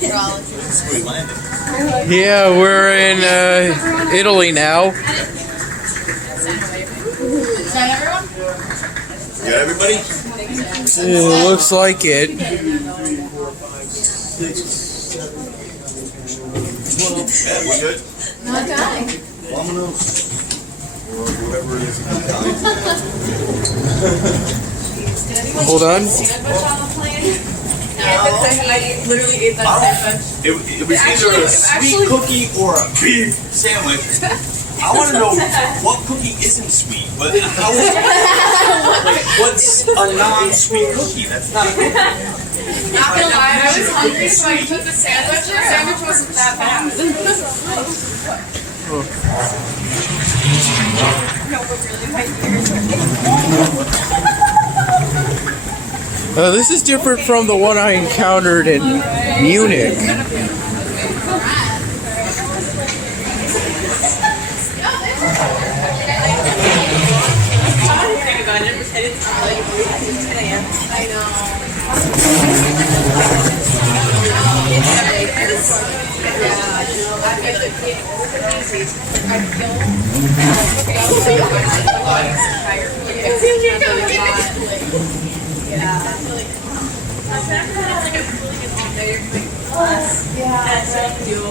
We landed. Yeah, we're in Italy now. Is that everyone? You got everybody? Looks like it. Yeah, we good? Not dying. Or whatever it is. Hold on. Sandwich on the plane? I literally ate that sandwich. It was either a sweet cookie or a beef sandwich. I want to know what cookie isn't sweet, but how is what's a non-sweet cookie? That's not a cookie. Not gonna lie, I was hungry, so I took the sandwich. The sandwich wasn't that bad. No, but really, my ears are This is different from the one I encountered in Munich. I know.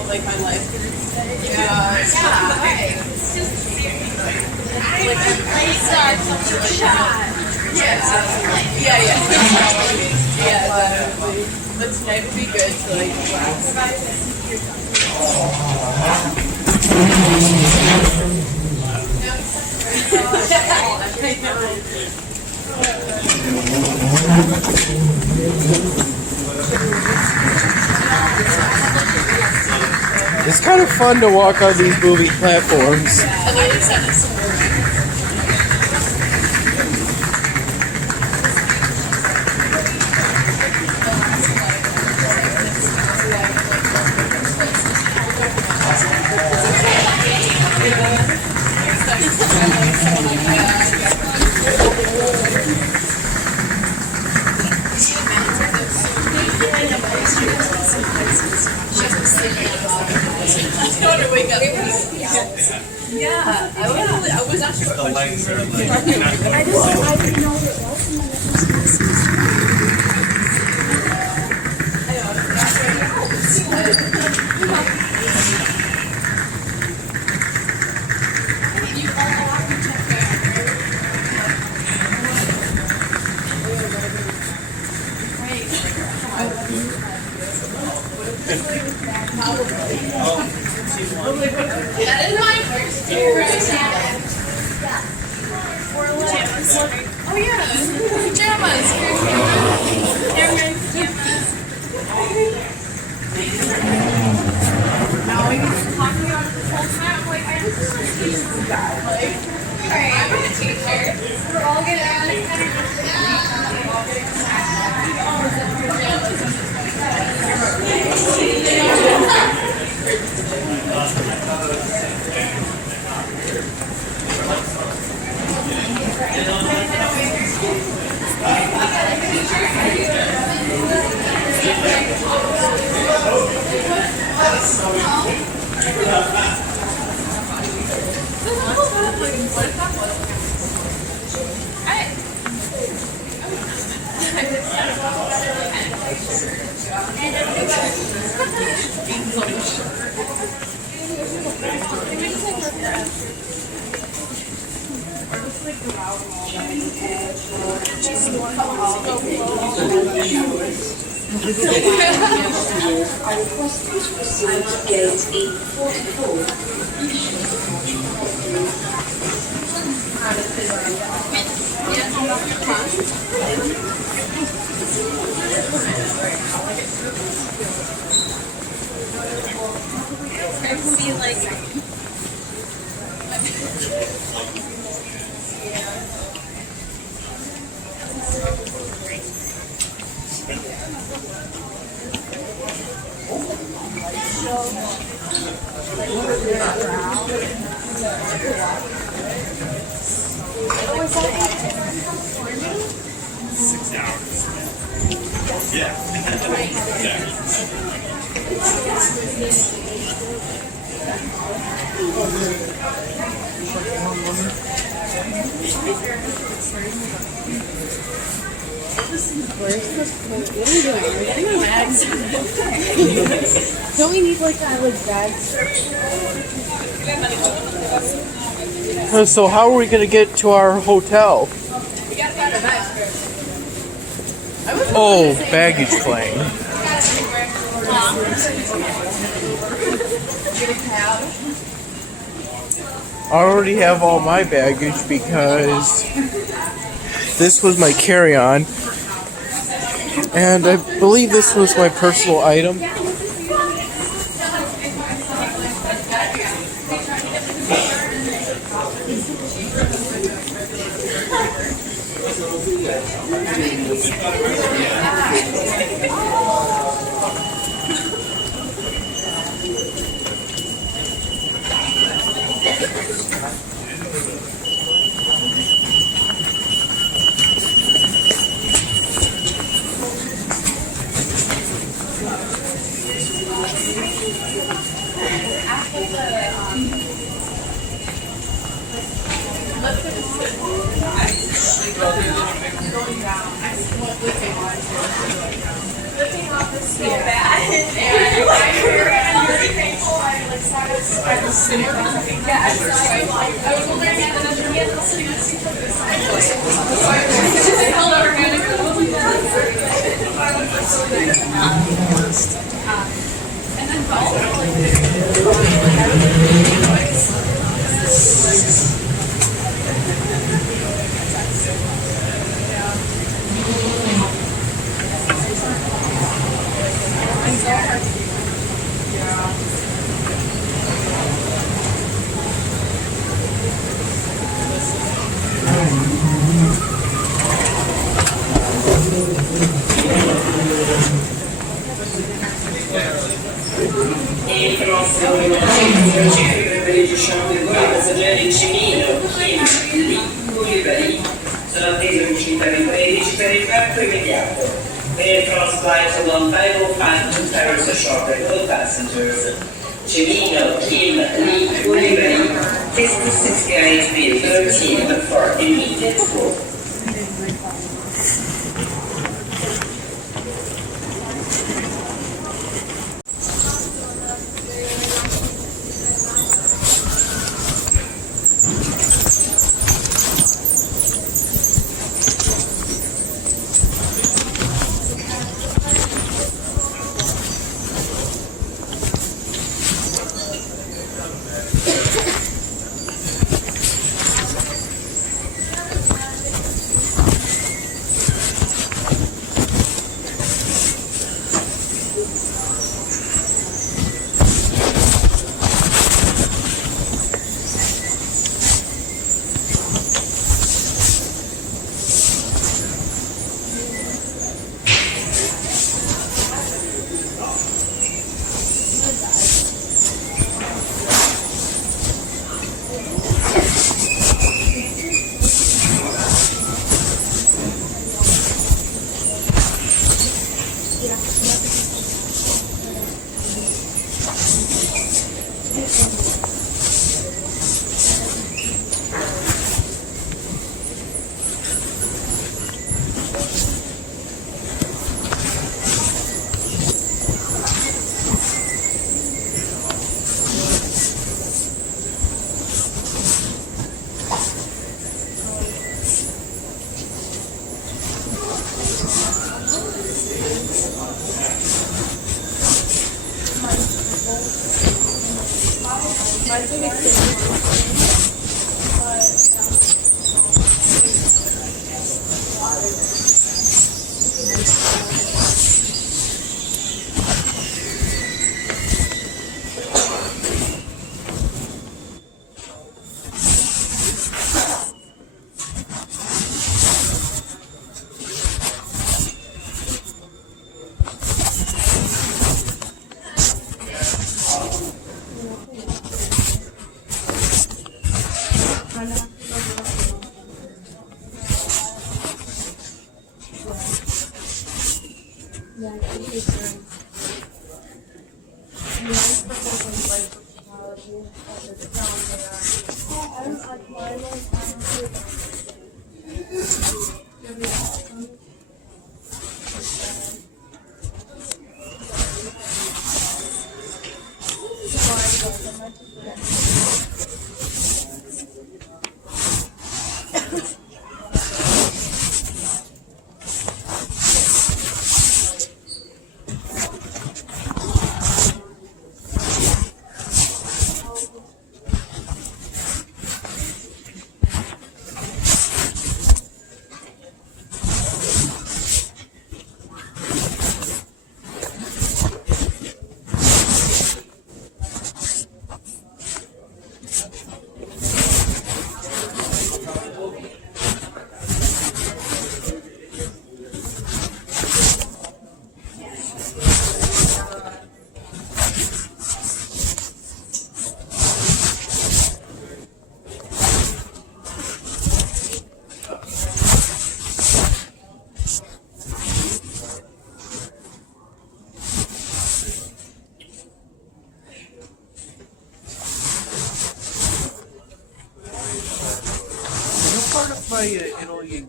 like my life. It's just like Yeah. But tonight would be good to like relax. It's kind of fun to walk on these movie platforms. Yeah, I was not sure. The lights are like. I didn't know it that is my first favorite. Oh yeah, pajamas. They're wearing pajamas. Now we were talking about it this whole time. I'm like, I just want to teach this guy. Like, alright, I'm a teacher. We're all gonna I request you to proceed to gate E44. Yeah. What are we doing? We're getting our bags. Don't we need like bags? So how are we gonna get to our hotel? Oh, baggage claim. I already have all my baggage because this was my carry-on, and I believe this was my personal item. passeggeri Cimino, China, Liberi sono attesi in uscita alle 13 per imbarco immediato. Mail cross flight along 505 to Paris are shorter for passengers. Cimino, Kim, Lee, Liberi, please proceed gate B13 for immediate board.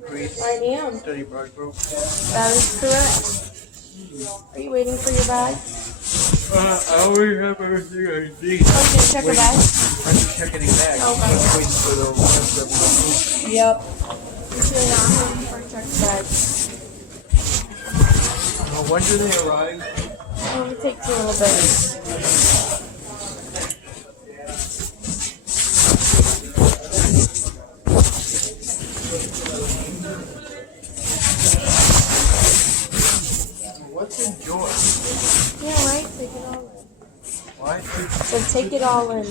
Greece I am. Study Abroad Group. That is correct. Are you waiting for your bag? I already have everything I need. Oh, you gonna check your bag? I'm checking it back. Okay. Waiting for the rest of the Yep. It's really not waiting for a check bag. when do they arrive? It takes a little bit. What's enjoy? Yeah, right? Take it all in. What? So take it all in.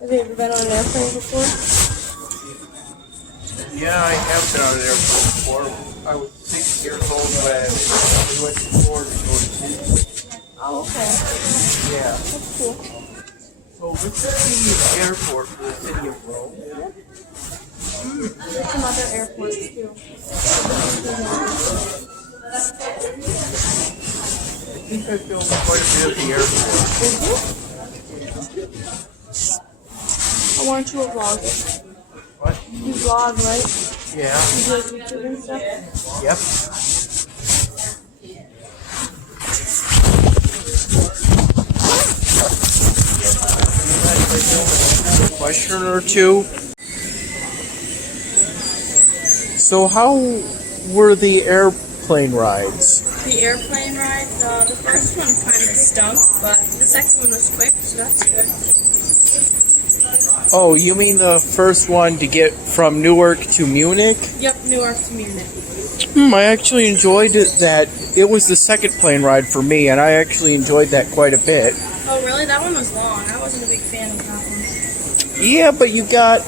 Have you ever been on an airplane before? Yeah, I have been on an airplane before. I was 6 years old when we went to Florida to go to Disney. Oh, okay. Yeah. That's cool. So this is the airport for the city of Rome. There's some other airports too. I think I filmed quite a bit at the airport. Did you? I want you to vlog it. What? You vlog, right? Yeah. You do like YouTube and stuff? Yep. Question or two. So how were the airplane rides? The airplane ride, the first one kind of stunk, but the second one was quick, so that's good. Oh, you mean the first one to get from Newark to Munich? Yep, Newark to Munich. I actually enjoyed it. That it was the second plane ride for me, and I actually enjoyed that quite a bit. Oh, really? That one was long. I wasn't a big fan of that one. Yeah, but you got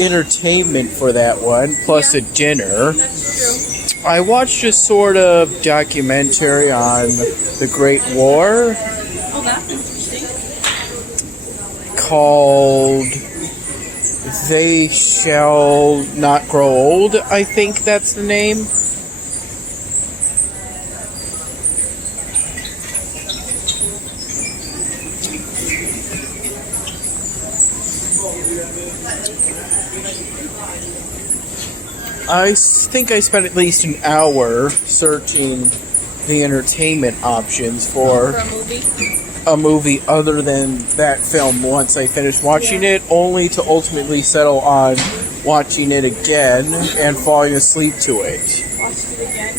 entertainment for that one, plus a dinner. That's true. I watched a sort of documentary on the Great War Oh, that's interesting. called They Shall Not Grow Old, I think that's the name. I think I spent at least an hour searching the entertainment options for For a movie? a movie other than that film once I finished watching it, only to ultimately settle on watching it again and falling asleep to it. Watched it again.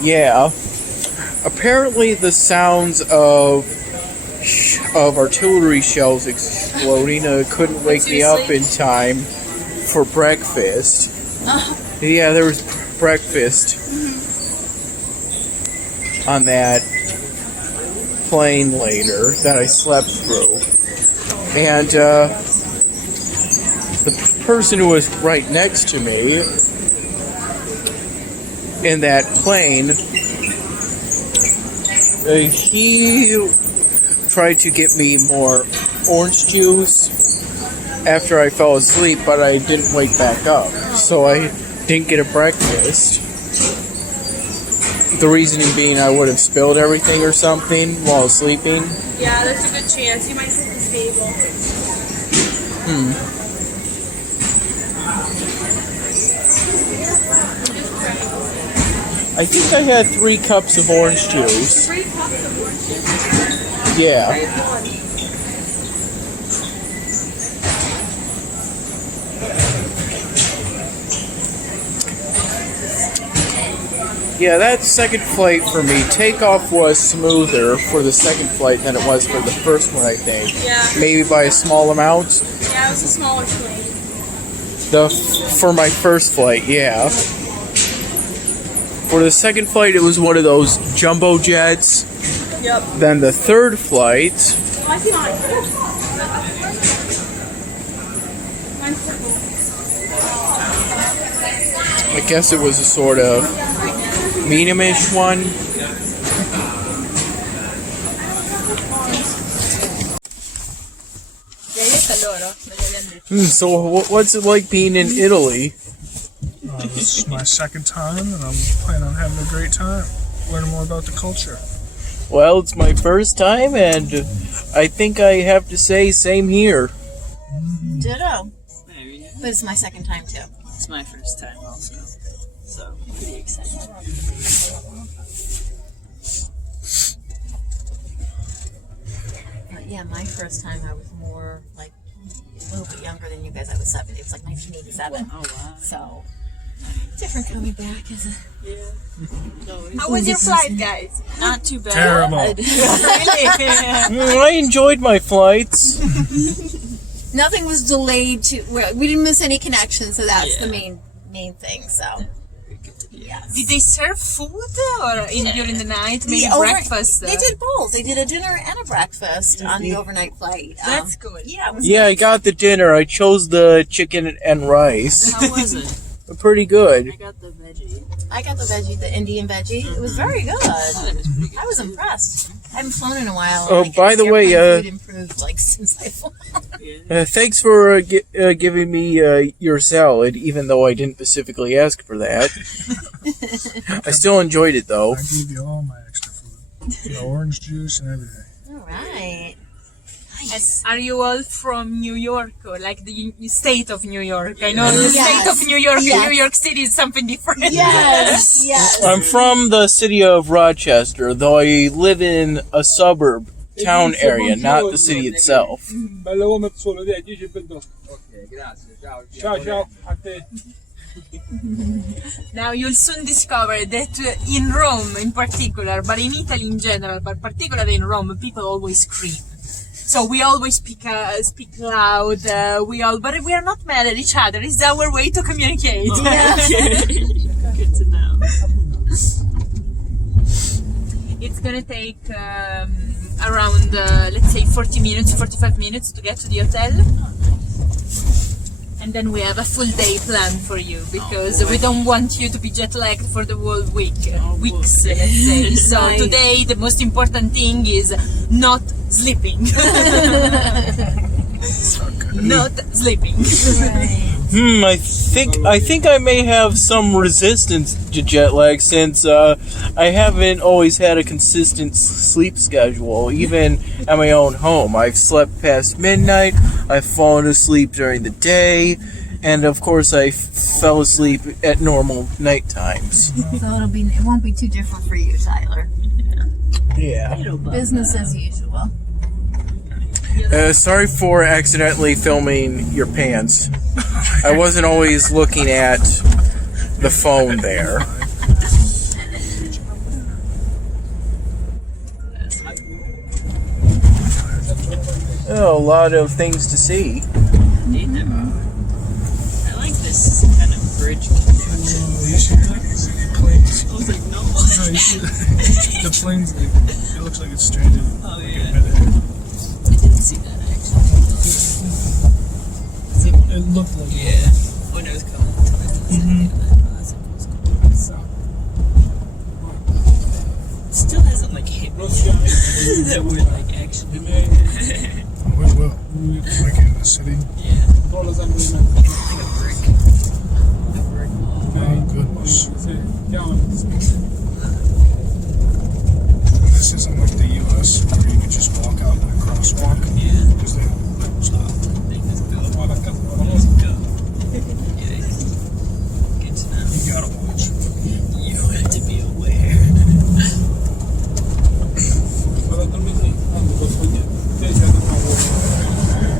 Yeah. Apparently the sounds of artillery shells exploding couldn't wake me up in time for breakfast. Yeah, there was breakfast on that plane later that I slept through. And the person who was right next to me in that plane, he tried to get me more orange juice after I fell asleep, but I didn't wake back up. So I didn't get a breakfast. The reasoning being I would have spilled everything or something while sleeping. Yeah, there's a good chance. You might hit the table. I think I had 3 cups of orange juice. 3 cups of orange juice. Yeah. I had 1. Yeah, that second flight for me, takeoff was smoother for the second flight than it was for the first one, I think. Yeah. Maybe by a small amount. Yeah, it was a smaller plane. For my first flight, yeah. For the second flight, it was one of those jumbo jets. Yep. Then the third flight, Oh, I see mine. Mine's purple. I guess it was a sort of medium-ish one. So what's it like being in Italy? This is my second time, and I'm planning on having a great time, learning more about the culture. Well, it's my first time, and I think I have to say same here. Ditto. There you go. But it's my second time too. It's my first time also. So, pretty excited. But yeah, my first time I was more like a little bit younger than you guys. I was 7. It was like 1987. Oh, wow. So different coming back as a. How was your flight, guys? Not too bad. Terrible. I enjoyed my flights. Nothing was delayed. We didn't miss any connections, so that's Yeah. the main thing. So. Yes. Did they serve food or during the night? Maybe The over- breakfast? They did both. They did a dinner and a breakfast on the overnight flight. That's good. Yeah, it was Yeah, I got the dinner. I chose the chicken and rice. How was it? Pretty good. I got the veggie. I got the veggie, the Indian veggie. It was very good. That was pretty good. I was impressed. I haven't flown in a while. Oh, by the way, airplane food improved like since I flew. Thanks for giving me your salad, even though I didn't specifically ask for that. I still enjoyed it, though. I gave you all my extra food. The orange juice and everything. All right. And are you all from New York or like the state of New York? I know the state of New York Yes. and New York City is something different. Yes. Yes. I'm from the city of Rochester, though I live in a suburb town area, not the city itself. Bello come solo, dai, 10 per 2. Ok, grazie, ciao. Ciao, ciao, a te. Now you'll soon discover that in Rome in particular, but in Italy in general, but particularly in Rome, people always scream. So we always speak loud. But we are not mad at each other. It's our way to communicate. Good to know. It's gonna take around let's say 40 minutes, 45 minutes to get to the hotel. And then we have a full day planned for you because we don't want you to be jet lagged for the whole weeks, let's say. So Right. today the most important thing is not sleeping. Not sleeping. I think I may have some resistance to jet lag since I haven't always had a consistent sleep schedule, even at my own home. I've slept past midnight, I've fallen asleep during the day, and of course I fell asleep at normal night times. So it won't be too different for you, Tyler. Yeah. Business as usual. Sorry for accidentally filming your pants. I wasn't always looking at the phone there. Oh, a lot of things to see. I like this kind of bridge construction. Oh, you see that? Planes. I was like, no. No, you see the planes, like, it looks like it's stranded. Oh, like, yeah. in midair. I didn't see that actually. It looked like Yeah. When it was coming towards us. That's cool. It still hasn't like hit me that we're like actually. we will. Like in the city. Yeah. Controllo sempre di me. Like a brick. A brick. Oh, goodness. Sì, chiamami. This isn't like the U.S. where you can just walk out in a crosswalk. Yeah. Because they don't stop. They just go. Guarda, cazzo, Go. Yeah. Good to know. You gotta watch. You have to be aware. guarda, dormi lì. Tanto per sbagliare. Te c'è di nuovo.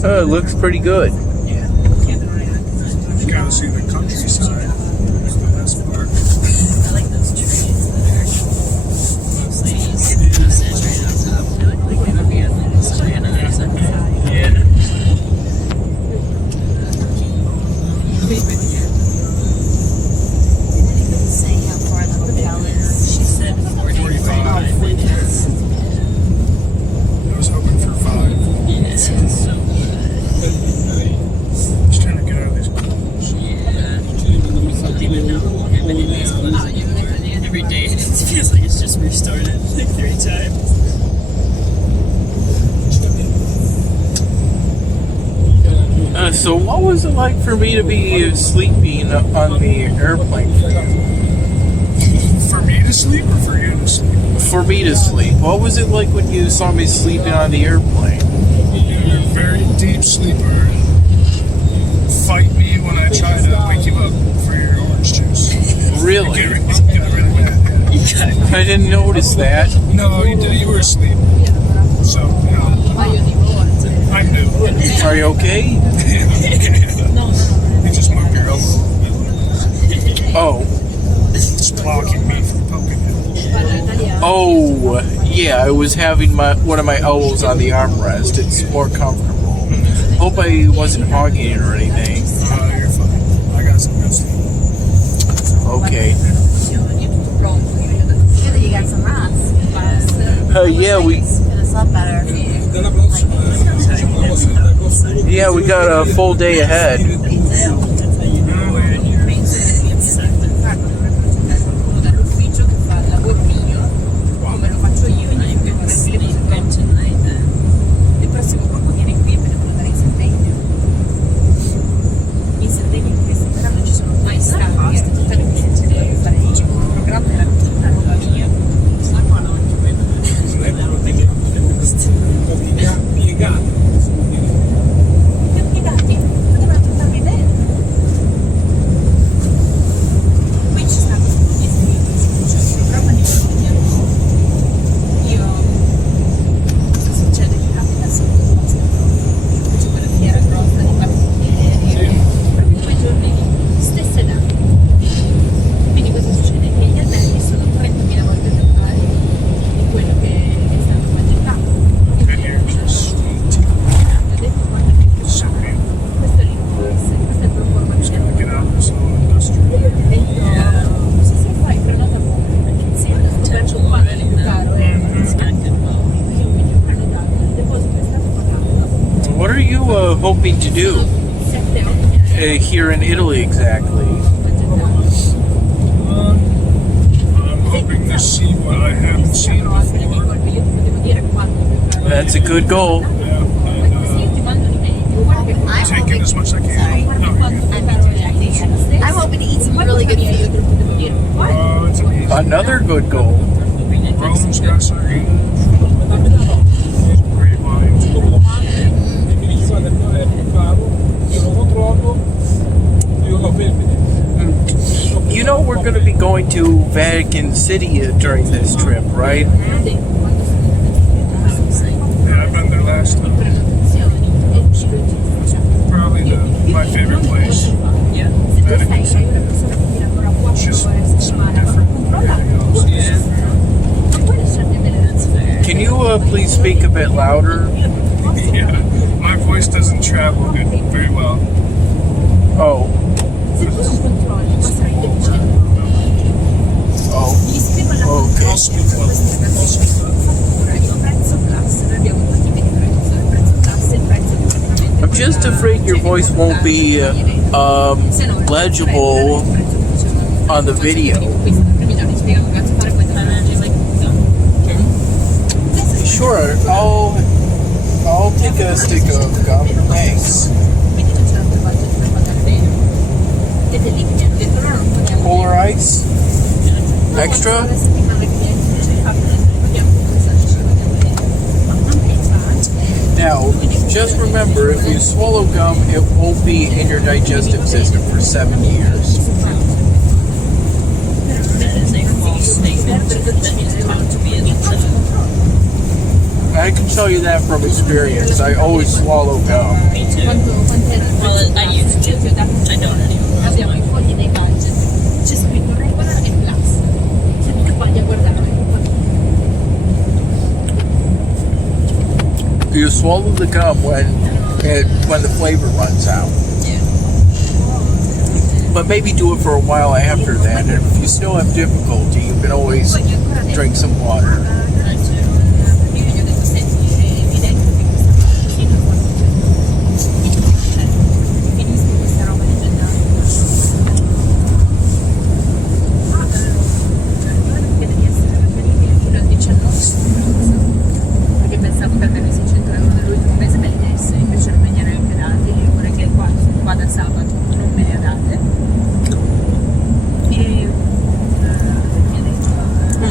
Oh, it looks pretty good. You gotta see the countryside. That's the best part. I like those trees that are mostly saturated on top. I like they would be on the other side. Yeah. Say how far the hotel is. She said 45 minutes. I was hoping for 5. Yeah, so Just trying to get out of these clothes. yeah. restarted like 3 times. So what was it like for me to be sleeping on the airplane? For me to sleep or for you to sleep? For me to sleep. What was it like when you saw me sleeping on the airplane? You're a very deep sleeper. Fight me when I try to wake you up for your orange juice. Really? You got really bad. I didn't notice that. No, you did. You were asleep. So, you know, I knew. Are you okay? You just moved your elbow. Oh. It's blocking me from poking it. Oh, yeah, I was having one of my elbows on the armrest. It's more comfortable. Hope I wasn't hogging it or anything. You're fine. I got some good sleep. Okay. Yeah, we got a full day ahead. What are you hoping to do here in Italy exactly? I'm hoping to see what I haven't seen before. That's a good goal. Yeah, and take in as much as I can. No, I'm hoping to eat some really good food. it's amazing. Another good goal. Rome's got some great wine. You know we're going to be going to Vatican City during this trip, right? Yeah, I've been there last time. Probably my favorite place. Vatican City. It's just so different from everything else. Can you please speak a bit louder? Yeah, my voice doesn't travel very well. Oh. Oh. Okay. I'll speak well. I'm just afraid your voice won't be legible on the video. Sure, I'll take a stick of gum. Thanks. Polar ice? Extra? Now, just remember, if you swallow gum, it won't be in your digestive system for 7 years. I can tell you that from experience. I always swallow gum. Me too. Well, I used to. I don't anymore. You swallow the gum when the flavor runs out. Yeah. But maybe do it for a while after that. And if you still have difficulty, you can always drink some water.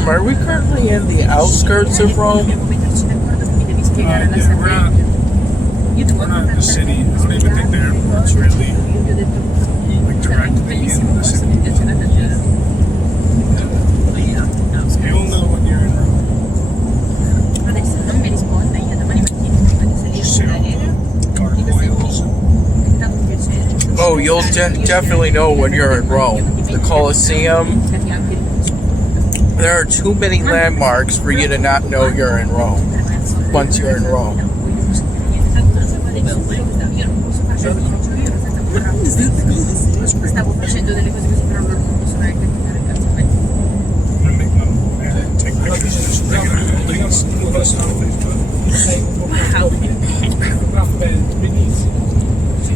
are we currently in the outskirts of Rome? Yeah, we're not in the city. I don't even think the airport's really like directly in the city. You'll know when you're in Rome. Just sit on the gargoyles. Oh, you'll definitely know when you're in Rome. The Colosseum. There are too many landmarks for you to not know you're in Rome once you're in Rome. Stavo facendo delle cose così, però non posso neanche cambiare il cazzo. I'm gonna make my take pictures of this regular buildings. We'll post it on Facebook.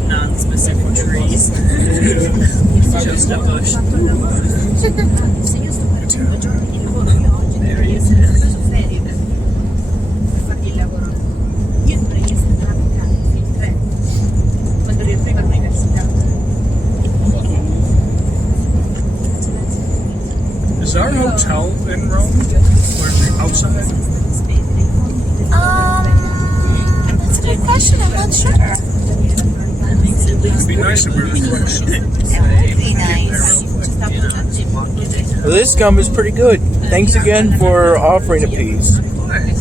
Non-specific trees. Just a bush. Se io sto facendo giorni di lavoro, io oggi dovrei essere preso ferie per fargli il lavoro. Io dovrei essere traficata fino a 3 quando rientro all'università. Is our hotel in Rome? Or is it outside? That's a good question. I'm not sure. It'd be nice if we were close. It would be nice. Well, this gum is pretty good. Thanks again for offering a piece.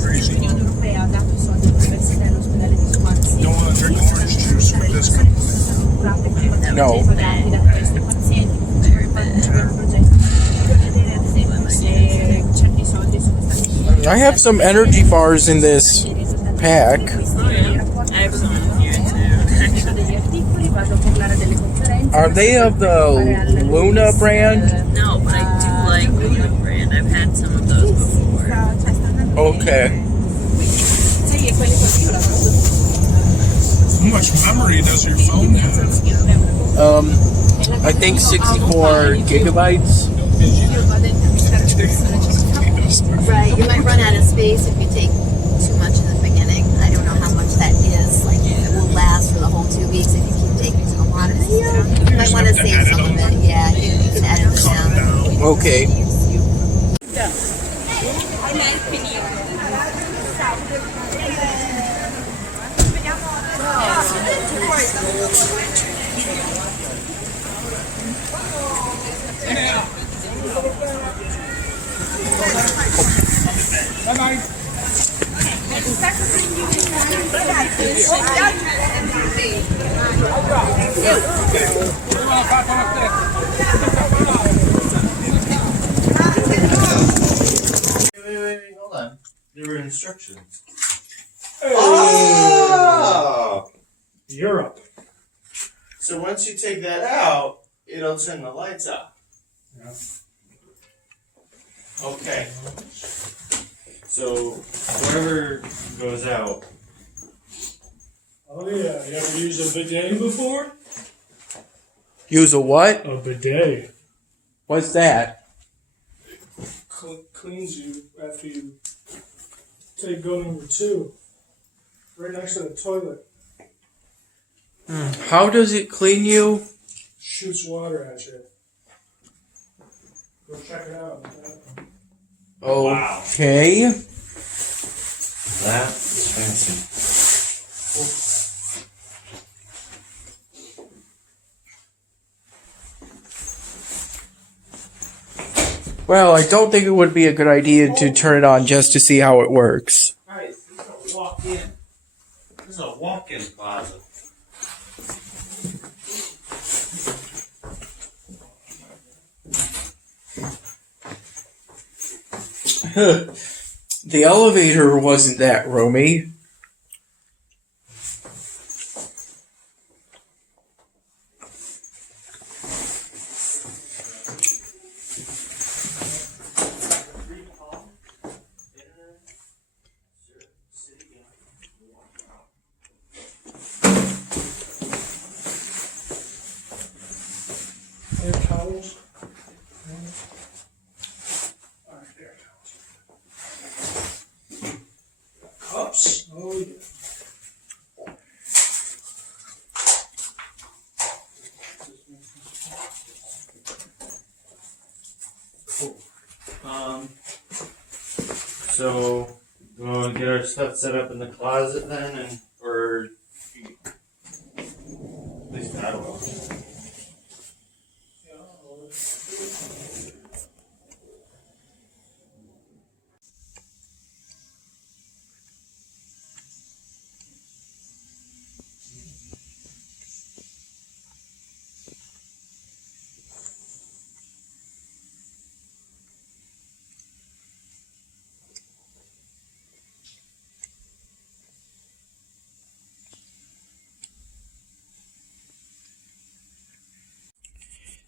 Crazy. L'Unione Europea ha dato i soldi all'università e all'ospedale di Swansea. Don't want to drink orange juice with this company. No. Pagati da questi pazienti, progetti. Vedere ad esempio se certi soldi sono stati. I have some energy bars in this pack. I have some here too. Degli articoli, vado a parlare delle conferenze. Are they of the Luna brand? No, but I do like Luna brand. I've had some of those before. Okay. Sai che quelli così io lavoro How much memory does your phone have? I think 64 gigabytes. Right, you might run out of space if you take too much in the beginning. I don't know how much that is. Like, it will last for the whole 2 weeks if you keep taking a lot of it. You might want to save some of it. Yeah, you can edit it down. Okay. Wait, hold on. There were instructions. Oh! Europe. So once you take that out, it'll turn the lights off. Yeah. Okay. So whatever goes out. Oh yeah, you ever used a bidet before? Use a what? A bidet. What's that? Cleans you after you take go number 2. Right next to the toilet. How does it clean you? Shoots water at you. Go check it out. Okay. That is fancy. Well, I don't think it would be a good idea to turn it on just to see how it works. Alright, this is a walk-in. This is a walk-in closet. The elevator wasn't that roomy. Air towels. Alright, air towels. Cups. Oh yeah. Cool. So we'll get our stuff set up in the closet then, or at least I will.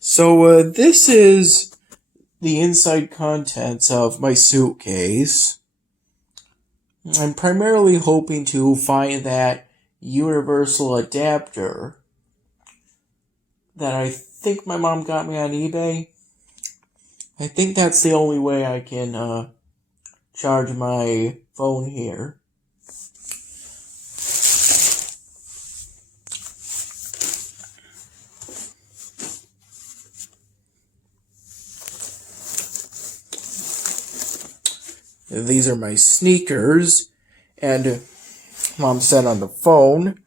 So this is the inside contents of my suitcase. I'm primarily hoping to find that universal adapter that I think my mom got me on eBay. I think that's the only way I can charge my phone here. These are my sneakers, and Mom said on the phone,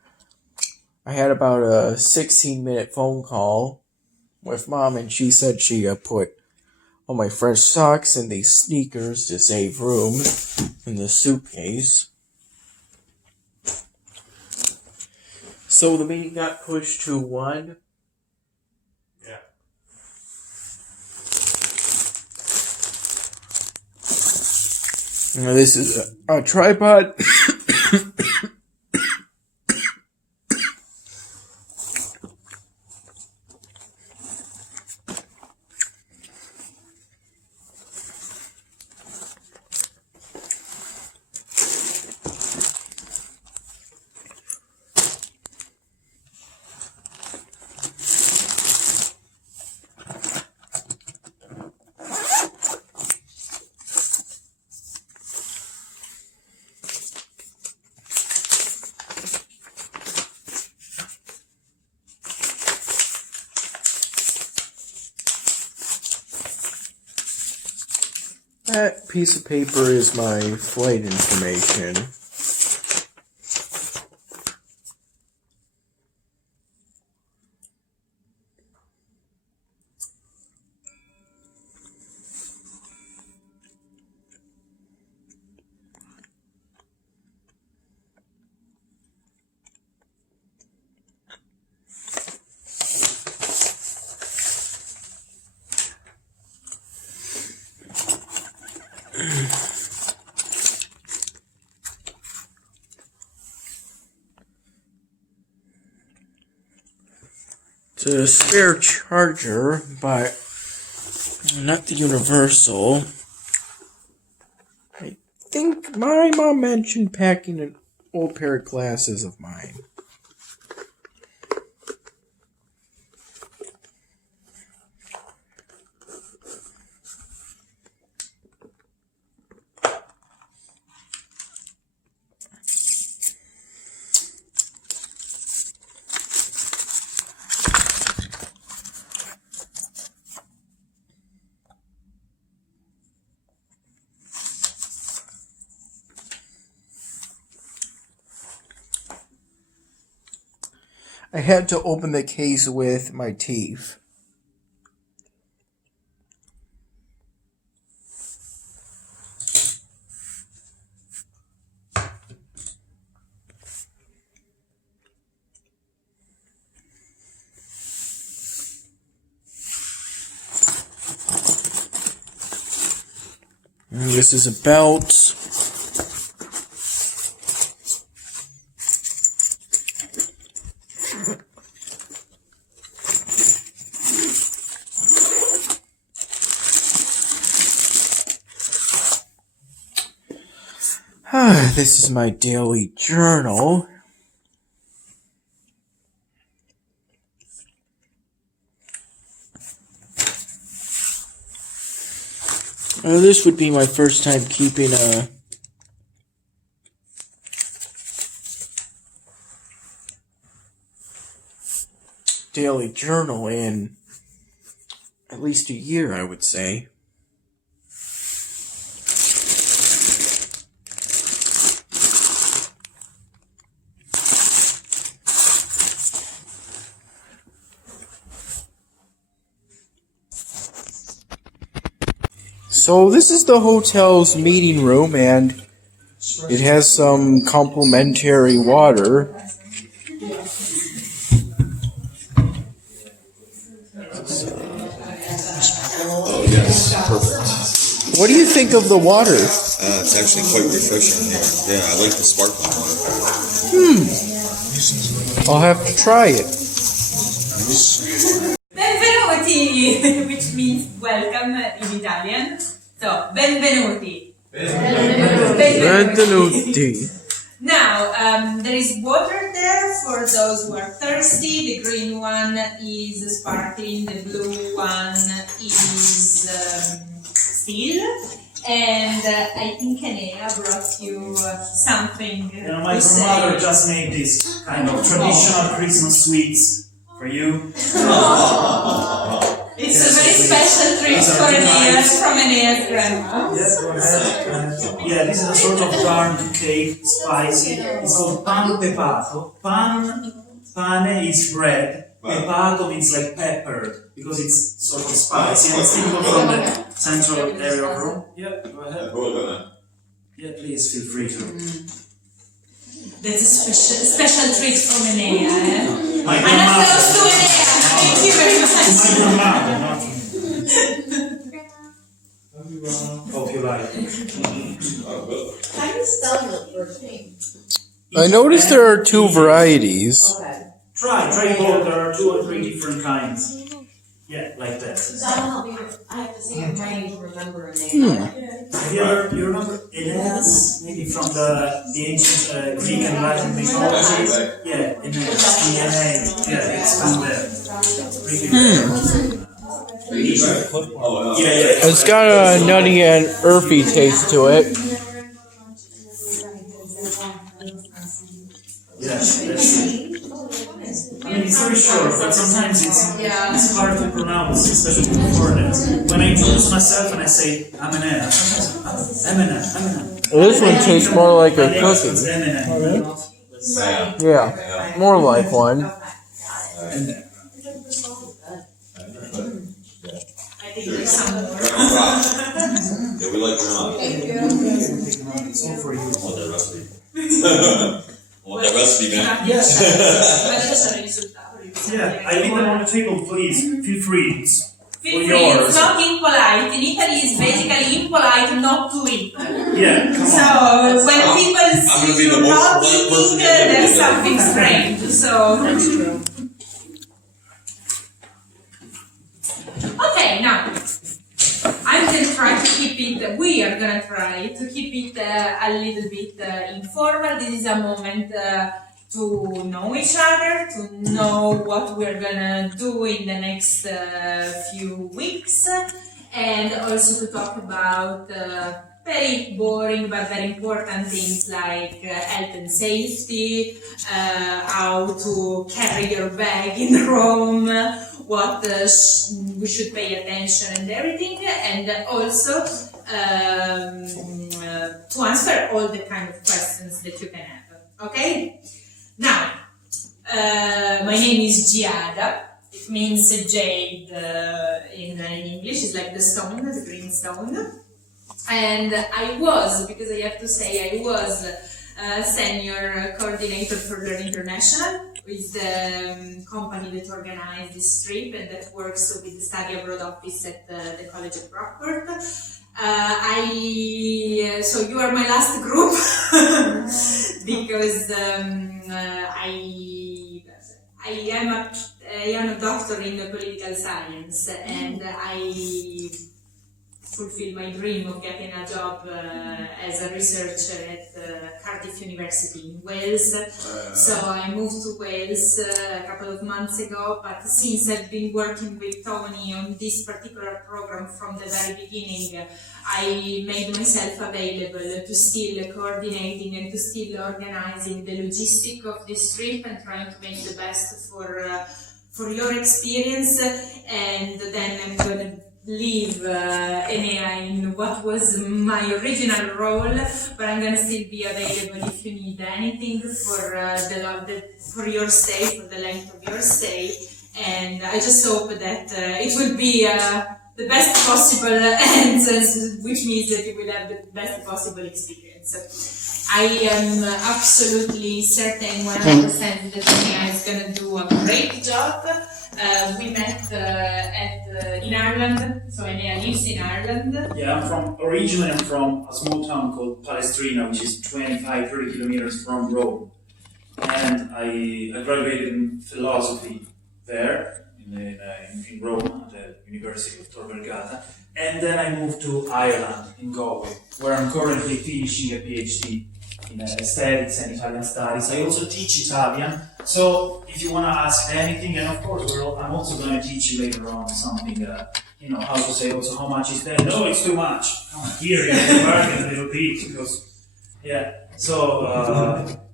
I had about a 16-minute phone call with Mom, and she said she put all my fresh socks in these sneakers to save room in the suitcase. So the meeting got pushed to 1. Yeah. Now this is a tripod. That piece of paper is my flight information. It's a spare charger, but not the universal. I think my mom mentioned packing an old pair of glasses of mine. I had to open the case with my teeth. And this is a belt. This is my daily journal. This would be my first time keeping a daily journal in at least a year, I would say. So this is the hotel's meeting room, and it has some complimentary water. Oh yes, perfect. What do you think of the water? It's actually quite refreshing here. Yeah, I like the sparkling water. I'll have to try it. Benvenuti, which means welcome in Italian. So, benvenuti. Benvenuti. Now, there is water there for those who are thirsty. The green one is sparkling, the blue one is still. And I think Enea brought you something My to say. grandmother just made this kind of traditional Christmas sweets for you. It's a very special treat for Enea, from Enea's grandma. Yes, go ahead. Yeah, this is a sort of dark cake, spicy. It's called pan pepato. Pane is bread. Pepato means like pepper, because it's sort of spicy and it's typical from the central area of Rome. Yeah, go ahead. Yeah, please feel free to. That's a special treat from Enea, eh? My And a close to Enea. Thank you very much. My grandmother, not me. Hope you like it. How do you spell your first name? I noticed there are two varieties. Okay. Try both. There are 2 or 3 different kinds. Yeah, like that. That'll help me. I have to say I'm trying to remember a name. Have you remember Aeneas? Maybe from the ancient Greek and Latin mythology? Yeah, Aeneas. Yeah, it's found there. Pretty rare. Yeah. It's got a nutty and earthy taste to it. Yeah, that's it. I mean, it's very short, but sometimes it's hard to pronounce, especially for foreigners. When I introduce myself and I say, I'm Enea. This one tastes more like a cookie. Yeah, more like one. Yeah, we like grandma. It's all for you. I want that recipe. I want that recipe, man. Yes. Yeah, I leave them on the table, please. Feel free. It's Feel all free, it's yours. not impolite. In Italy, it's basically impolite not to eat. Yeah, come So, on. when people gonna see be you the most not polite person eating, ever. there's something strange. So, okay, now, I'm gonna try to keep it, we are gonna try to keep it a little bit informal. This is a moment to know each other, to know what we're gonna do in the next few weeks, and also to talk about very boring but very important things like health and safety, how to carry your bag in Rome, what we should pay attention and everything, and also to answer all the kind of questions that you can have. Okay? Now, my name is Giada. It means jade in English. It's like the stone, the green stone. And I was, because I have to say, I was senior coordinator for Learn International, with the company that organized this trip and that works with the study abroad office at the College of Rockport. So you are my last group because I am a doctor in political science, and I fulfill my dream of getting a job as a researcher at Cardiff University in Wales. So I moved to Wales a couple of months ago, but since I've been working with Tony on this particular program from the very beginning, I made myself available to still coordinating and to still organizing the logistic of this trip and trying to make the best for your experience. And then I'm going to leave Enea in what was my original role, but I'm gonna still be available if you need anything for your stay, for the length of your stay. And I just hope that it will be the best possible answers, which means that you will have the best possible experience. I am absolutely certain 100% that Nia is going to do a great job. We met in Ireland, so Nia lives in Ireland. Yeah, originally I'm from a small town called Palestrina, which is 25-30 kilometers from Rome. And I graduated in philosophy there, in Rome, at the University of Tor Vergata. And then I moved to Ireland, in Galway, where I'm currently finishing a PhD in aesthetics and Italian studies. I also teach Italian, so if you want to ask anything, and of course I'm also going to teach you later on something, how to say also how much is that. No, it's too much. Come on, here you can bargain a little bit, because, so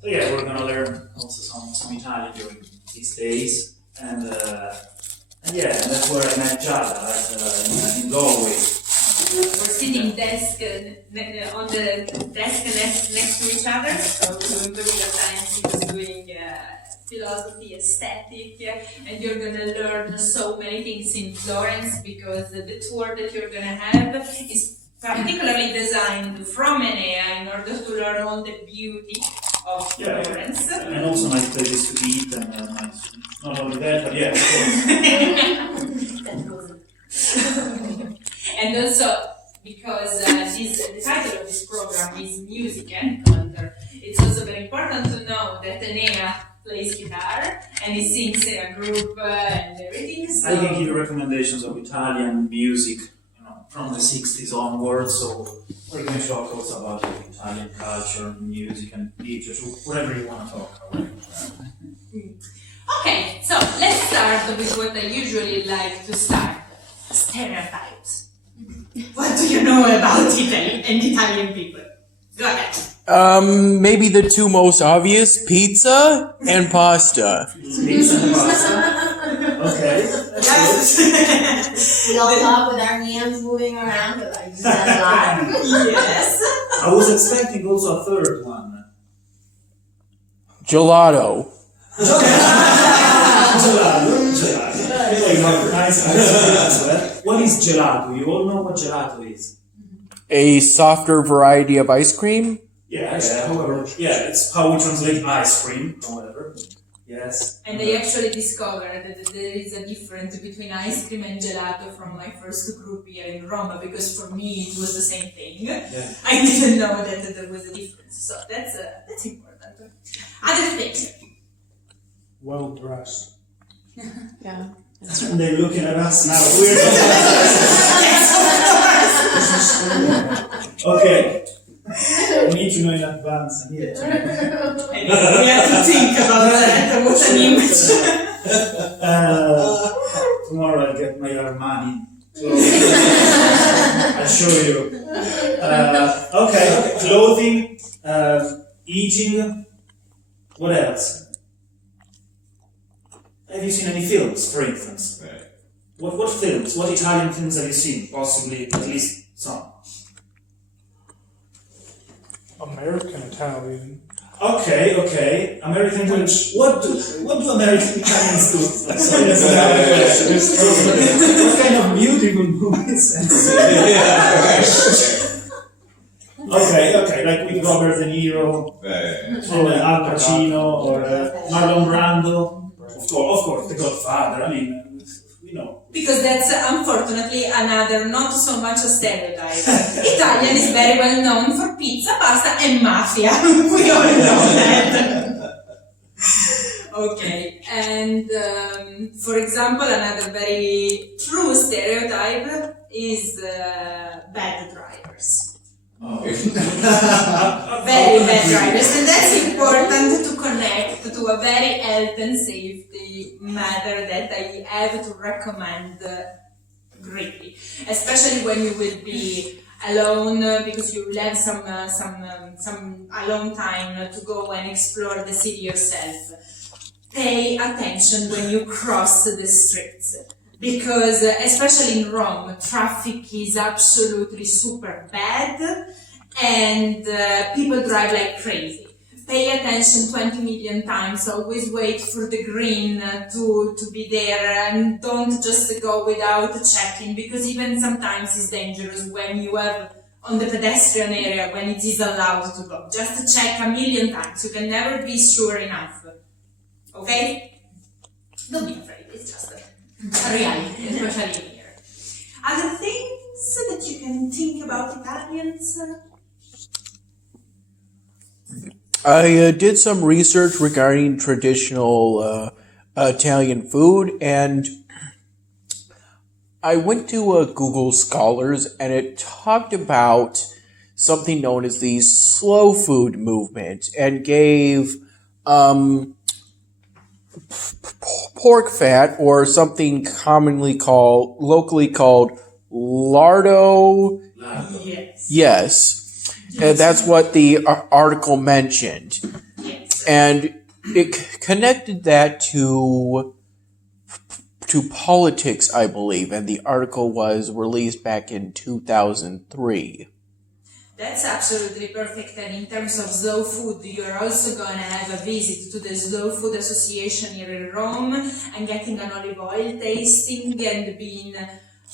yeah, we're going to learn also some Italian during these days, and yeah, that's where I met Giada, in Galway. We're sitting on the desk next to each other, so doing computer science, he was doing philosophy, aesthetic, and you're going to learn so many things in Florence, because the tour that you're going to have is particularly designed from Enea in order to learn all the beauty of Florence. And also nice places to eat, and not only that, but yeah, of course. And also, because the title of this program is Music and Culture, it's also very important to know that Enea plays guitar and he sings in a group and everything. So I can give you recommendations of Italian music, from the 60s onwards. So we're going to talk also about Italian culture, music, and literature, whatever you want to talk about. Okay, so let's start with what I usually like to start: stereotypes. What do you know about Italy and Italian people? Go ahead. Maybe the two most obvious: pizza and pasta. Pizza and pasta. Okay. We all talk with our hands moving around, but I just said a lot. Yes. I was expecting also a third one. Gelato. Nice. What is gelato? You all know what gelato is? A softer variety of ice cream. However, it's how we translate ice cream or whatever. Yes. And I actually discovered that there is a difference between ice cream and gelato from my first group here in Roma, because for me it was the same thing. Yeah. I didn't know that there was a difference, so that's important. Other things. Well dressed. Yeah. And they're looking at us now. Okay. We need to know in advance. I need it. We have to think about that. What an image. Tomorrow I'll get my Armani. I'll show you. Okay. Clothing, eating. What else? Have you seen any films, for instance? What films? What Italian films have you seen? Possibly at least some. American Italian. Okay. American Italians. What do American Italians do? Sorry, that's another question. What kind of beautiful movies? Okay, like with Robert De Niro, or Al Pacino, or Marlon Brando. Of course, The Godfather. I mean, Because that's unfortunately another not so much a stereotype. Italian is very well known for pizza, pasta, and mafia. We all know that. Okay, and for example, another very true stereotype is bad drivers. Very bad drivers, and that's important to connect to a very health and safety matter that I have to recommend greatly, especially when you will be alone, because you will have some alone time to go and explore the city yourself. Pay attention when you cross the streets, because especially in Rome, traffic is absolutely super bad, and people drive like crazy. pay attention 20 million times, always wait for the green to be there, and don't just go without checking, because even sometimes it's dangerous when you have on the pedestrian area when it is allowed to go. Just check a million times, you can never be sure enough. Okay? Don't be afraid, it's just a reality, especially here. Other things that you can think about Italians? I did some research regarding traditional Italian food, and I went to Google Scholars, and it talked about something known as the slow food movement, and gave pork fat, or something locally called lardo. Yes. Yes. And that's what the article mentioned. Yes. And it connected that to politics, I believe, and the article was released back in 2003. That's absolutely perfect. And in terms of slow food, you're also going to have a visit to the Slow Food Association here in Rome, and getting an olive oil tasting and being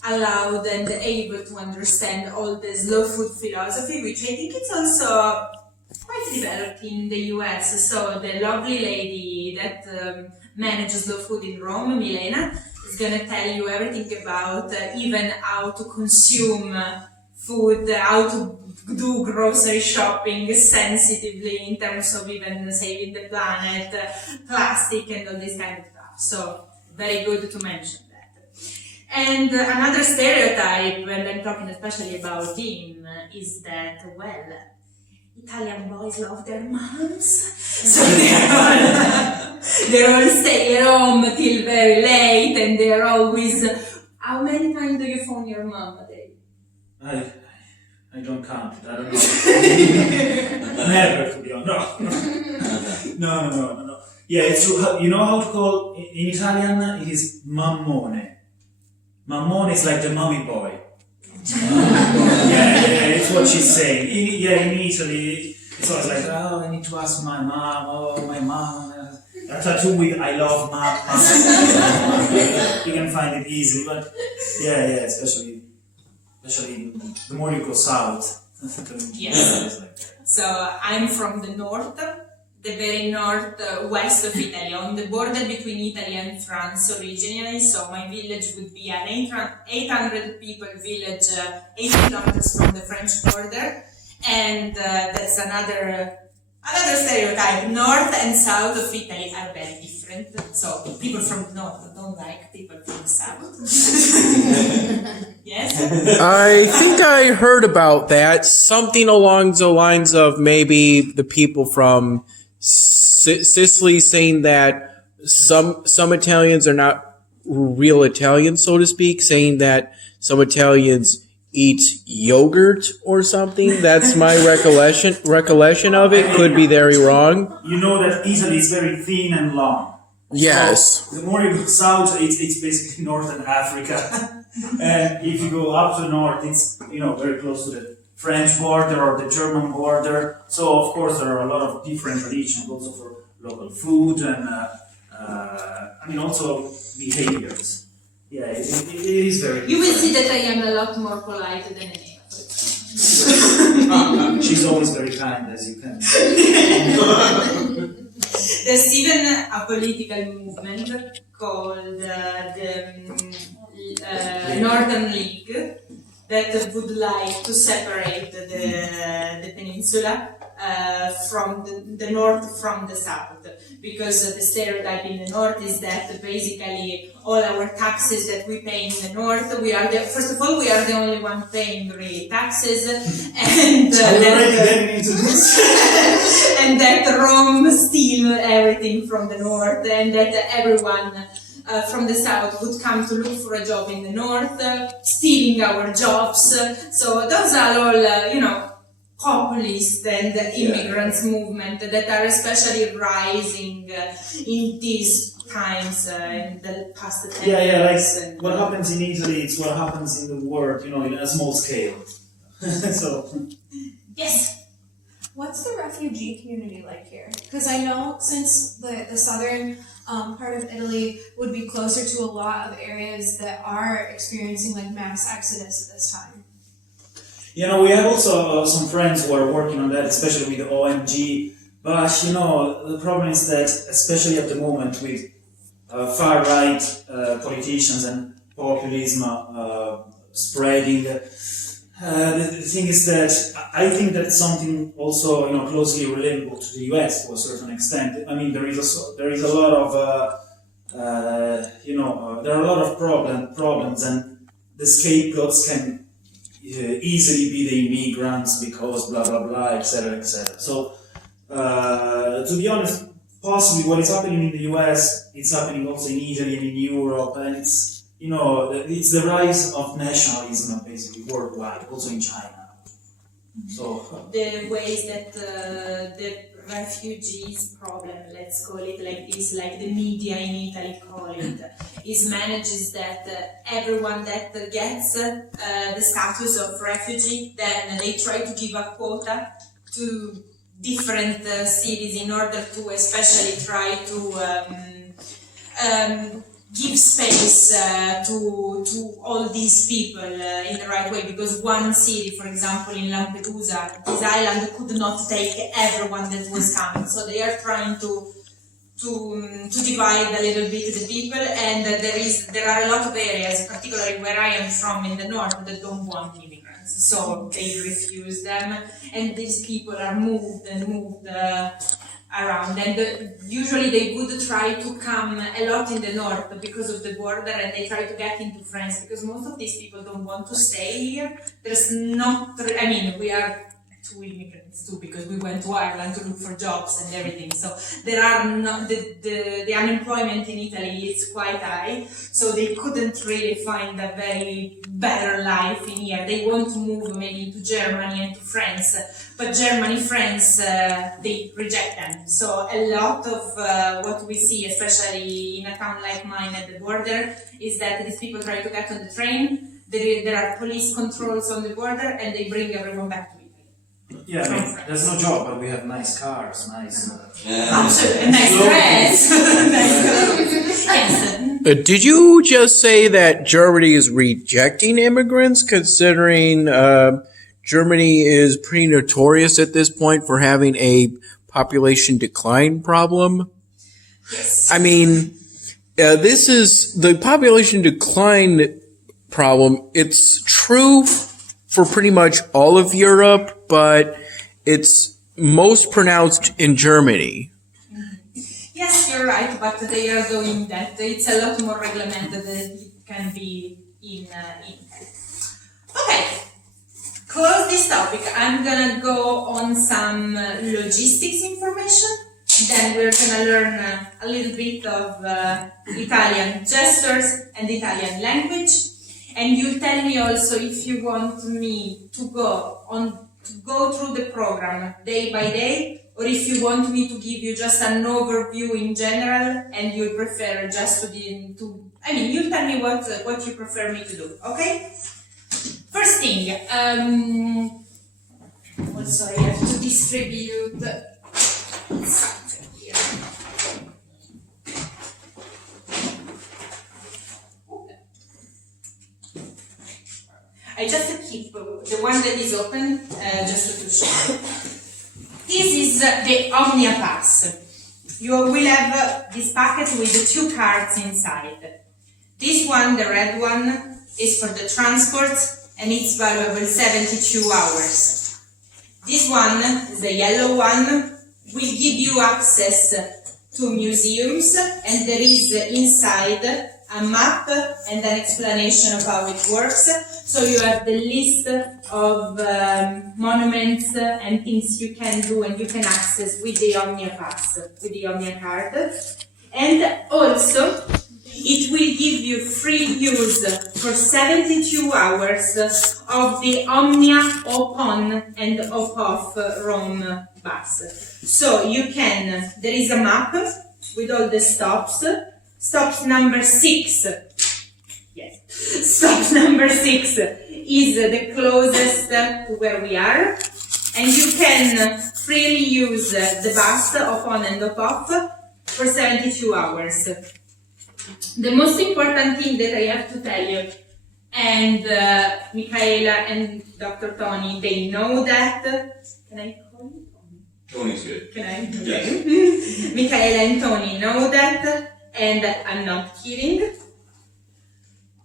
allowed and able to understand all the slow food philosophy, which I think it's also quite developed in the US. So the lovely lady that manages slow food in Rome, Milena, is going to tell you everything about even how to consume food, how to do grocery shopping sensitively in terms of even saving the planet, plastic and all this kind of stuff. So very good to mention. And another stereotype, and I'm talking especially about him, is that, well, Italian boys love their moms, so they all stay at home till very late, and they're always... How many times do you phone your mom a day? I don't count it, I don't know. Never, to be honest. No. Yeah, it's true. You know how to call, in Italian, it is mammone. Mammone is like the mommy boy. Yeah, it's what she's saying. In Italy, it's always like, oh, I need to ask my mom, my mom. A tattoo with I love mom. You can find it easily, but yeah, especially the more you go south. Yes. So I'm from the north, the very northwest of Italy, on the border between Italy and France originally. So my village would be an 800 people village, 8 kilometers from the French border. And that's another stereotype. North and south of Italy are very different. So people from the north don't like people from the south. Yes? I think I heard about that. Something along the lines of maybe the people from Sicily saying that some Italians are not real Italians, so to speak, saying that some Italians eat yogurt or something. That's my recollection of it. Could be very wrong. You know that Italy is very thin and long. Yes. So the more you go south, it's basically northern Africa. And if you go up to the north, it's very close to the French border or the German border. So of course there are a lot of different traditions also for local food and also behaviors. Yeah, it is very. You will see that I am a lot more polite than Enea. She's always very kind, as you can. There's even a political movement called the Northern League that would like to separate the peninsula from the north from the south, because the stereotype in the north is that basically all our taxes that we pay in the north, first of all we are the only one paying really taxes, and and that Rome steals everything from the north, and that everyone from the south would come to look for a job in the north, stealing our jobs. So those are all, populist and immigrants movement that are especially rising in these times in the past 10 years. Like what happens in Italy, it's what happens in the world, in a small scale. So. Yes. What's the refugee community like here? Because I know since the southern part of Italy would be closer to a lot of areas that are experiencing like mass exodus at this time. You know, we have also some friends who are working on that, especially with the OMG. But, you know, the problem is that, especially at the moment with far-right politicians and populism spreading, the thing is that I think that's something also, you know, closely relatable to the US to a certain extent. I mean, there is a lot of, you know, there are a lot of problems, and the scapegoats can easily be the immigrants because blah blah blah, etc., etc. So, to be honest, possibly what is happening in the US, it's happening also in Italy and in Europe, and it's, you know, it's the rise of nationalism basically worldwide, also in China. So the ways that the refugees problem, let's call it like this, like the media in Italy call it, is manages that everyone that gets the status of refugee, then they try to give a quota to different cities in order to especially try to give space to all these people in the right way, because one city, for example in Lampedusa, this island could not take everyone that was coming, so they are trying to divide a little bit the people, and there are a lot of areas, particularly where I am from in the north, that don't want immigrants, so they refuse them, and these people are moved around, and usually they would try to come a lot in the north because of the border, and they try to get into France, because most of these people don't want to stay here. There's not, I mean, we are two immigrants too, because we went to Ireland to look for jobs and everything, so there are not, the unemployment in Italy is quite high, so they couldn't really find a very better life in here. They want to move maybe to Germany and to France, but Germany, France, they reject them. So a lot of what we see, especially in a town like mine at the border, is that these people try to get on the train, there are police controls on the border, and they bring everyone back to Italy. yeah, I mean, there's no job, but we have nice cars, nice. Absolutely, nice dress. Yes. Did you just say that Germany is rejecting immigrants, considering Germany is pretty notorious at this point for having a population decline problem? Yes. I mean, this is the population decline problem. It's true for pretty much all of Europe, but it's most pronounced in Germany. Yes, you're right, but they are doing that. It's a lot more regulated than it can be in Italy. Okay, close this topic. I'm gonna go on some logistics information. Then we're gonna learn a little bit of Italian gestures and Italian language. And you tell me also if you want me to go through the program day by day, or if you want me to give you just an overview in general, and you prefer just I mean, you tell me what you prefer me to do, okay? First thing, also I have to distribute something here. I just keep the one that is open just to show. This is the Omnia Pass. You will have this packet with the 2 cards inside. This one, the red one, is for the transport, and it's valuable 72 hours. This one, the yellow one, will give you access to museums, and there is inside a map and an explanation of how it works. So you have the list of monuments and things you can do and you can access with the Omnia Pass, with the Omnia card. And also, it will give you free use for 72 hours of the Omnia Op-on and Op-off Rome bus. So you can, there is a map with all the stops. Stop number 6. Yes. Stop number 6 is the closest to where we are, and you can freely use the bus on and off for 72 hours. The most important thing that I have to tell you, and Michaela and Dr. Tony, they know that. Can I call you Tony? Tony's good. Can I? Yes. Michaela and Tony know that, and I'm not kidding.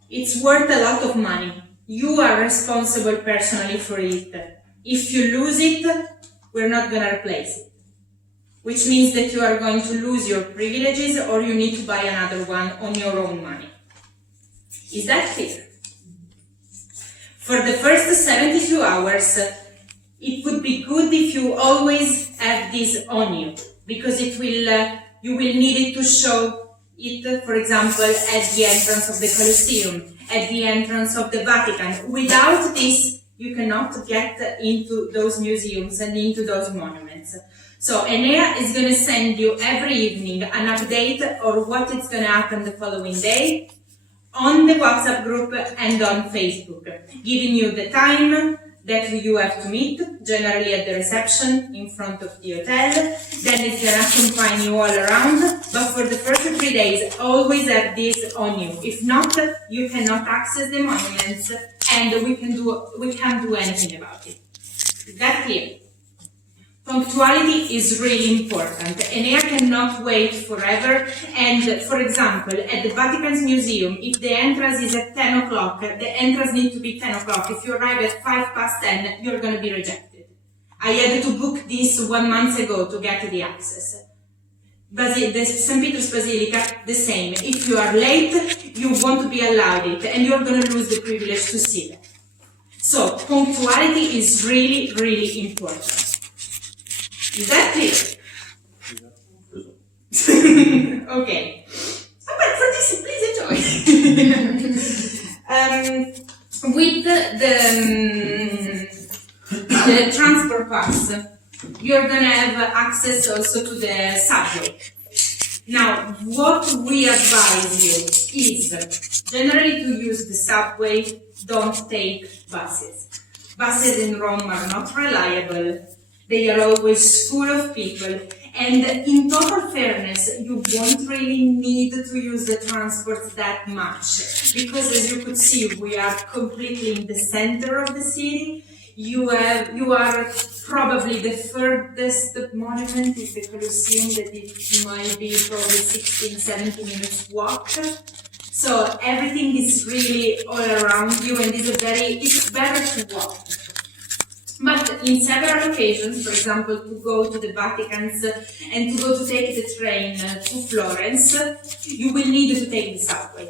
It's worth a lot of money. You are responsible personally for it. If you lose it, we're not going to replace it. Which means that you are going to lose your privileges or you need to buy another one on your own money. Is that clear? For the first 72 hours, it would be good if you always have this on you, because it will, you will need it to show it, for example, at the entrance of the Colosseum, at the entrance of the Vatican. Without this, you cannot get into those museums and into those monuments. So Enea is going to send you every evening an update or what is going to happen the following day on the WhatsApp group and on Facebook, giving you the time that you have to meet, generally at the reception in front of the hotel. Then it's going to accompany you all around, but for the first 3 days, always have this on you. If not, you cannot access the monuments and we can't do anything about it. Is that clear? Punctuality is really important. Enea cannot wait forever. And for example, at the Vatican's museum, if the entrance is at 10 o'clock, the entrance needs to be 10 o'clock. If you arrive at 10:05, you're going to be rejected. I had to book this 1 month ago to get the access. The St. Peter's Basilica, the same. If you are late, you want to be allowed it, and you're going to lose the privilege to see that. So, punctuality is really, really important. Is that clear? Okay. But for this, please enjoy. With the transport pass, you're gonna have access also to the subway. Now, what we advise you is generally to use the subway, don't take buses. Buses in Rome are not reliable. They are always full of people, and in total fairness, you won't really need to use the transport that much, because as you could see, we are completely in the center of the city. You are probably the furthest monument is the Colosseum, that it might be probably 16-17 minutes walk. So everything is really all around you, and it's better to walk. But in several occasions, for example, to go to the Vatican's and to go to take the train to Florence, you will need to take the subway.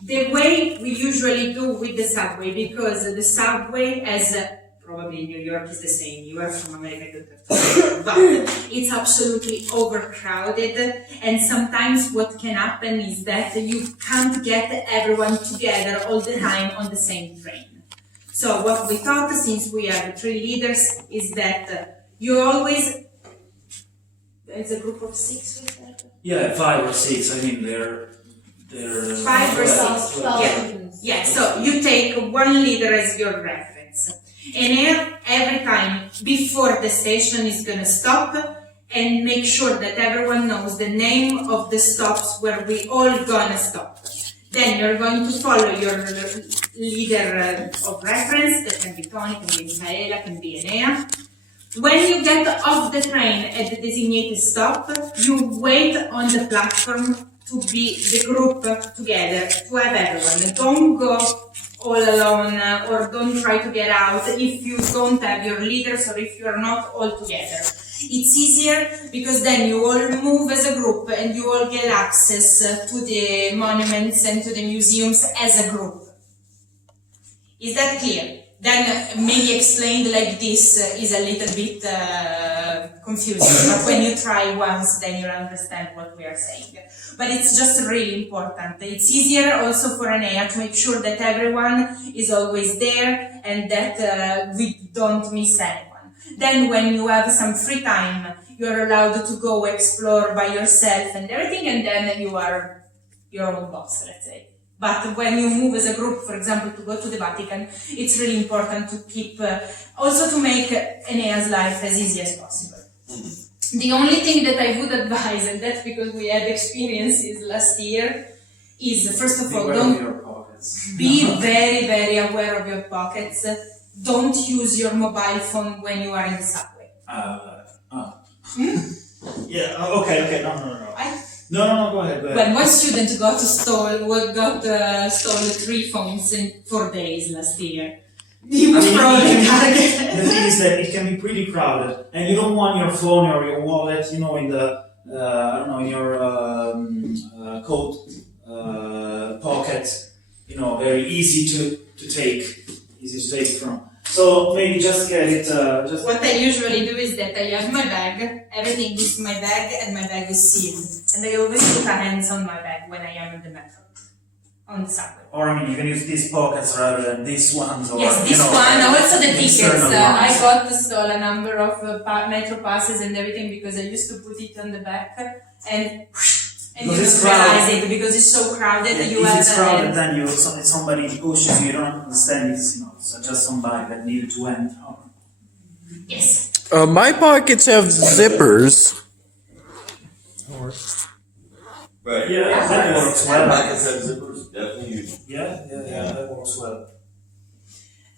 The way we usually do with the subway, because the subway, as probably New York is the same, you are from America, but it's absolutely overcrowded, and sometimes what can happen is that you can't get everyone together all the time on the same train. So what we thought, since we are the 3 leaders, is that you always, it's a group of 6 with that? Yeah, 5 or 6. I mean, they're 5 or 6. Yeah. So you take one leader as your reference, and every time before the station is gonna stop and make sure that everyone knows the name of the stops where we all gonna stop. Then you're going to follow your leader of reference, that can be Tony, can be Michaela, can be Enea. When you get off the train at the designated stop, you wait on the platform to be the group together, to have everyone. Don't go all alone or don't try to get out if you don't have your leaders or if you are not all together. It's easier because then you all move as a group and you all get access to the monuments and to the museums as a group. Is that clear? Then maybe explained like this is a little bit confusing, but when you try once, then you'll understand what we are saying. But it's just really important. It's easier also for Enea to make sure that everyone is always there and that we don't miss anyone. Then when you have some free time, you're allowed to go explore by yourself and everything, and then you are your own boss, let's say. But when you move as a group, for example, to go to the Vatican, it's really important to keep, also to make Enea's life as easy as possible. The only thing that I would advise, and that's because we had experiences last year, is first of all, be very, very aware of your pockets. Don't use your mobile phone when you are in the subway. Yeah, okay, no. No, go ahead. When one student got stole 3 phones in 4 days last year, he was probably targeted. The thing is that it can be pretty crowded, and you don't want your phone or your wallet, in the, in your coat pocket, very easy to take from. So maybe just get it. What I usually do is that I have my bag, everything is in my bag, and my bag is sealed. And I always put a hands on my bag when I am in the metro, on the subway. Or you can use these pockets rather than these ones. Or, yes, this one, also the tickets. I ones. got to stole a number of metro passes and everything because I used to put it on the back and you don't realize it because it's so crowded. Yeah, if it's crowded, then somebody pushes you. You don't understand it's just somebody that needed to enter. Yes. My pockets have zippers. Right. Yeah, that works well. Pockets have zippers, definitely. Yeah, that works well.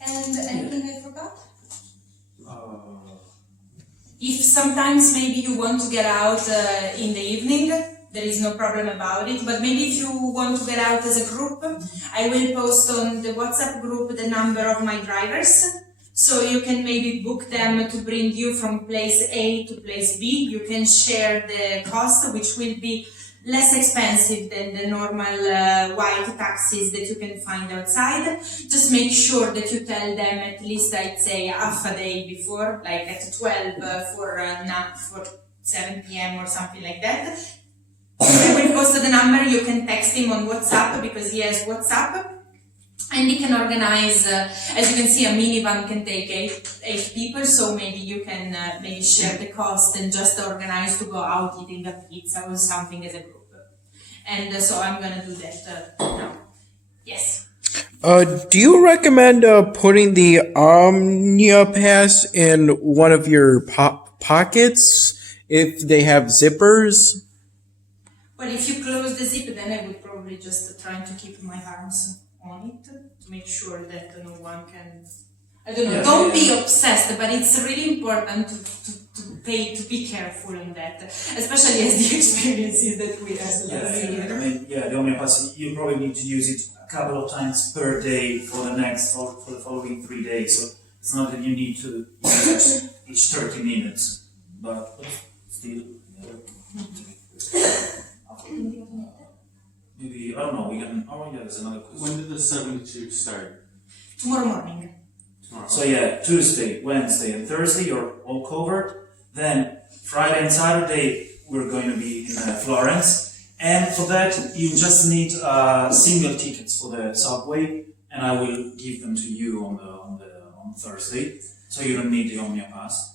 And anything I forgot? If sometimes maybe you want to get out in the evening, there is no problem about it. But maybe if you want to get out as a group, I will post on the WhatsApp group the number of my drivers. So you can maybe book them to bring you from place A to place B. You can share the cost, which will be less expensive than the normal white taxis that you can find outside. Just make sure that you tell them at least, I'd say, half a day before, like at 12 for 7 p.m. or something like that. I will post the number. You can text him on WhatsApp because he has WhatsApp. And he can organize, as you can see, a minivan can take eight people, so maybe you can maybe share the cost and just organize to go out eating a pizza or something as a group. And so I'm gonna do that now. Yes. Do you recommend putting the Omnia Pass in one of your pockets if they have zippers? Well, if you close the zip, then I would probably just try to keep my arms on it to make sure that no one can. I don't know. Don't be obsessed, but it's really important to be careful on that, especially as the experiences that we had last year. The Omnia Pass, you probably need to use it a couple of times per day for the following 3 days. So it's not that you need to use it each 30 minutes, but still. Maybe, I don't know, we can. Oh, yeah, there's another question. When did the 72 start? Tomorrow morning. So, Tuesday, Wednesday, and Thursday, you're all covered. Then, Friday and Saturday, we're going to be in Florence. And for that, you just need single tickets for the subway, and I will give them to you on Thursday. So, you don't need the Omnia Pass.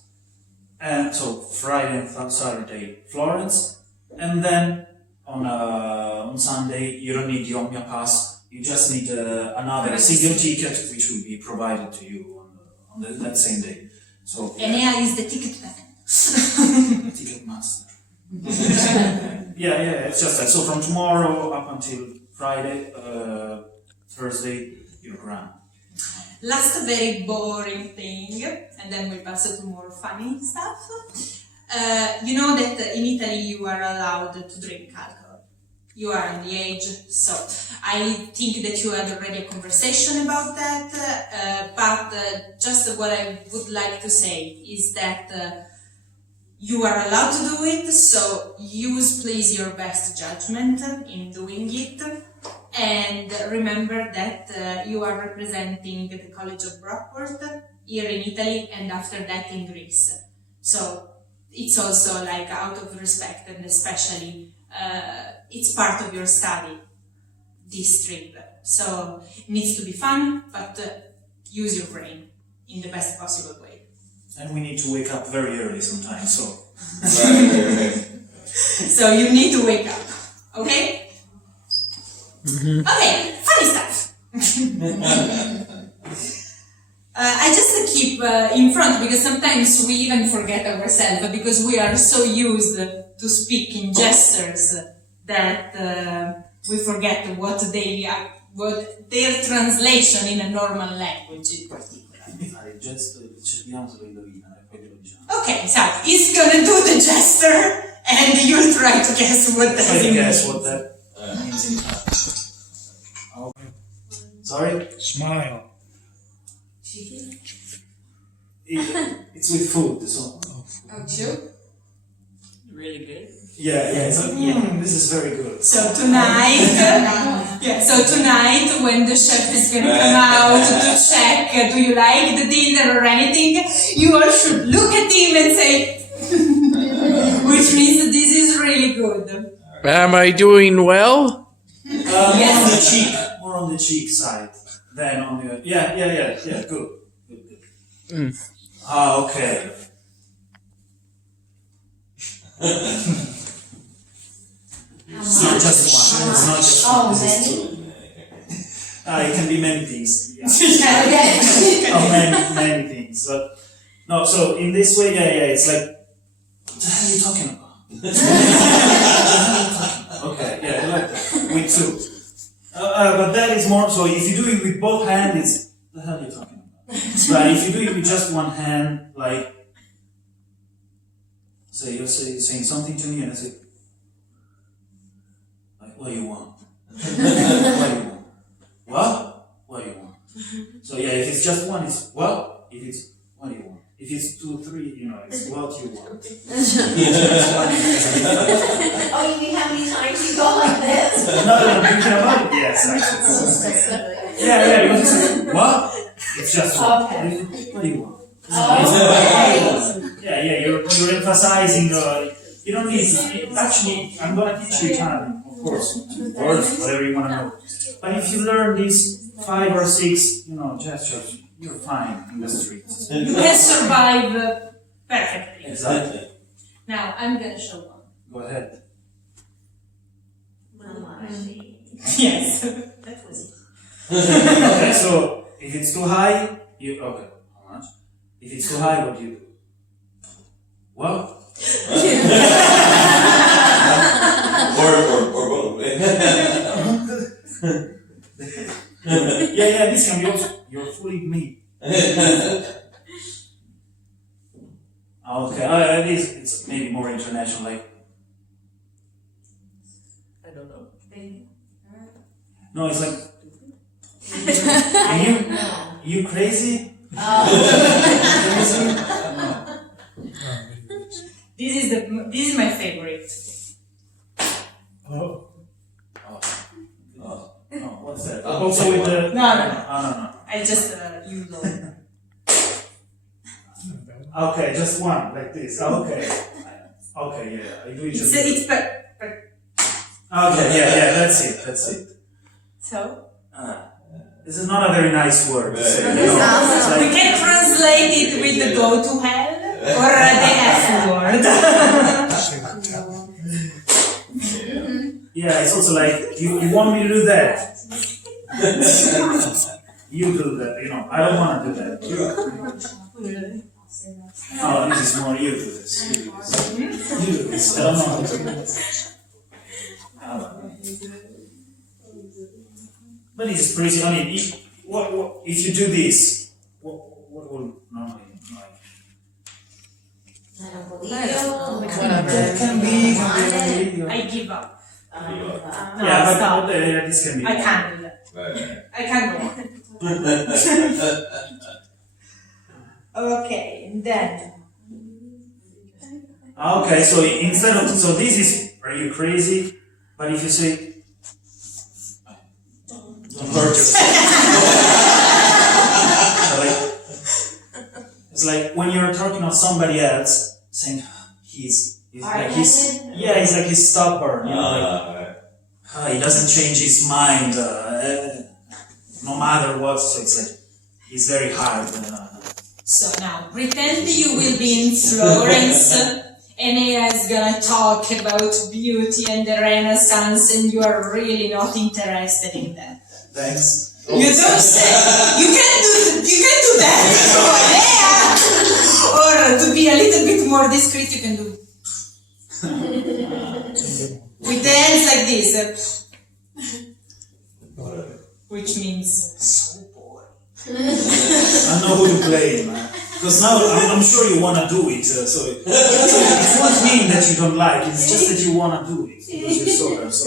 And so, Friday and Saturday, Florence. And then, on Sunday, you don't need the Omnia Pass. You just need another single ticket, which will be provided to you on that same day. So Enea is the ticket man. Ticket master. It's just that. So from tomorrow up until Friday, Thursday, you're around. Last very boring thing, and then we'll pass to more funny stuff. You know that in Italy you are allowed to drink alcohol. You are on the age, so I think that you had already a conversation about that, but just what I would like to say is that you are allowed to do it, so use please your best judgment in doing it, and remember that you are representing the College of Brockworth here in Italy and after that in Greece. So it's also like out of respect, and especially it's part of your study, this trip. So it needs to be fun, but use your brain in the best possible way. And we need to wake up very early sometimes, so. So you need to wake up, okay? Mm-hmm. Okay, I just keep in front because sometimes we even forget ourselves because we are so used to speak in gestures that we forget what their translation in a normal language in particular. Fare il gesto, cerchiamo se lo indovina e poi te lo diciamo. Okay, so he's gonna do the gesture and you'll try to guess what that Try to guess means. what that means in Italian. Okay. Sorry? Smile. It's with food, so. Oh, true? Really good. Yeah, it's like, this is very good. So tonight, when the chef is gonna come out to check, do you like the dinner or anything, you all should look at him and say, which means that this is really good. Am I doing well? More on the cheek, more on the cheek side than on the. Yeah, good. Okay. It's not just one. It's not just one. This is two. It can be many things. Yeah. Many things. But no. So in this way, it's like, what the hell are you talking about? Okay. Yeah, I like that. With two. But that is more. So if you do it with both hands, it's what the hell are you talking about? But if you do it with just one hand, like, say you're saying something to me, and I say, like, what do you want? What do you want? What? What do you want? So yeah, if it's just one, it's what? If it's what do you want? If it's 2, 3, it's what you want. Oh, you mean how many times you go like this? No, I'm thinking about it. Yes, actually. Yeah, because it's like, what? It's just one. Okay. What do you want? Okay. Yeah, you're emphasizing. You don't need. Actually, I'm gonna teach you Italian, of course, words, whatever you wanna know. But if you learn these 5 or 6, gestures, you're fine in the streets. You can survive perfectly. Exactly. Now, I'm gonna show one. Go ahead. Yes. Okay, so if it's too high, okay. How much? If it's too high, what do you do? What? or both. Yeah, this can be also. You're fooling me. Okay, it's maybe more international, like. I don't know. No, it's like. You crazy? Crazy? This is my favorite. Oh, what's that? Also with the. No. No. I just you know. Okay, just one like this. Okay, yeah. I do it just. It's Okay, yeah. That's it. So. This is not a very nice word to say. We can translate it with the go to hell or the F word. Yeah, it's also like you want me to do that. You do that, I don't want to do that. Oh, this is more you do this. You do this. I don't know how to do this. But it's pretty. I mean, if you do this, what will normally like? I don't believe you. That can be. I give up. No, Yeah, stop. but this can be. I can't do that. I can't go on. Okay, and then. Okay, so instead of this is, are you crazy? But if you say, don't hurt yourself. It's like when you're talking to somebody else, saying he's like he's stubborn, he doesn't change his mind no matter what. So it's like he's very hard. So now pretend you will be in Florence. Enea is gonna talk about beauty and the Renaissance, and you are really not interested in that. Thanks. You don't say. You can do that. Or to be a little bit more discreet, you can do with the hands like this, which means so bored. I know who to blame, because now I'm sure you want to do it. So it won't mean that you don't like it. It's just that you want to do it because you're so.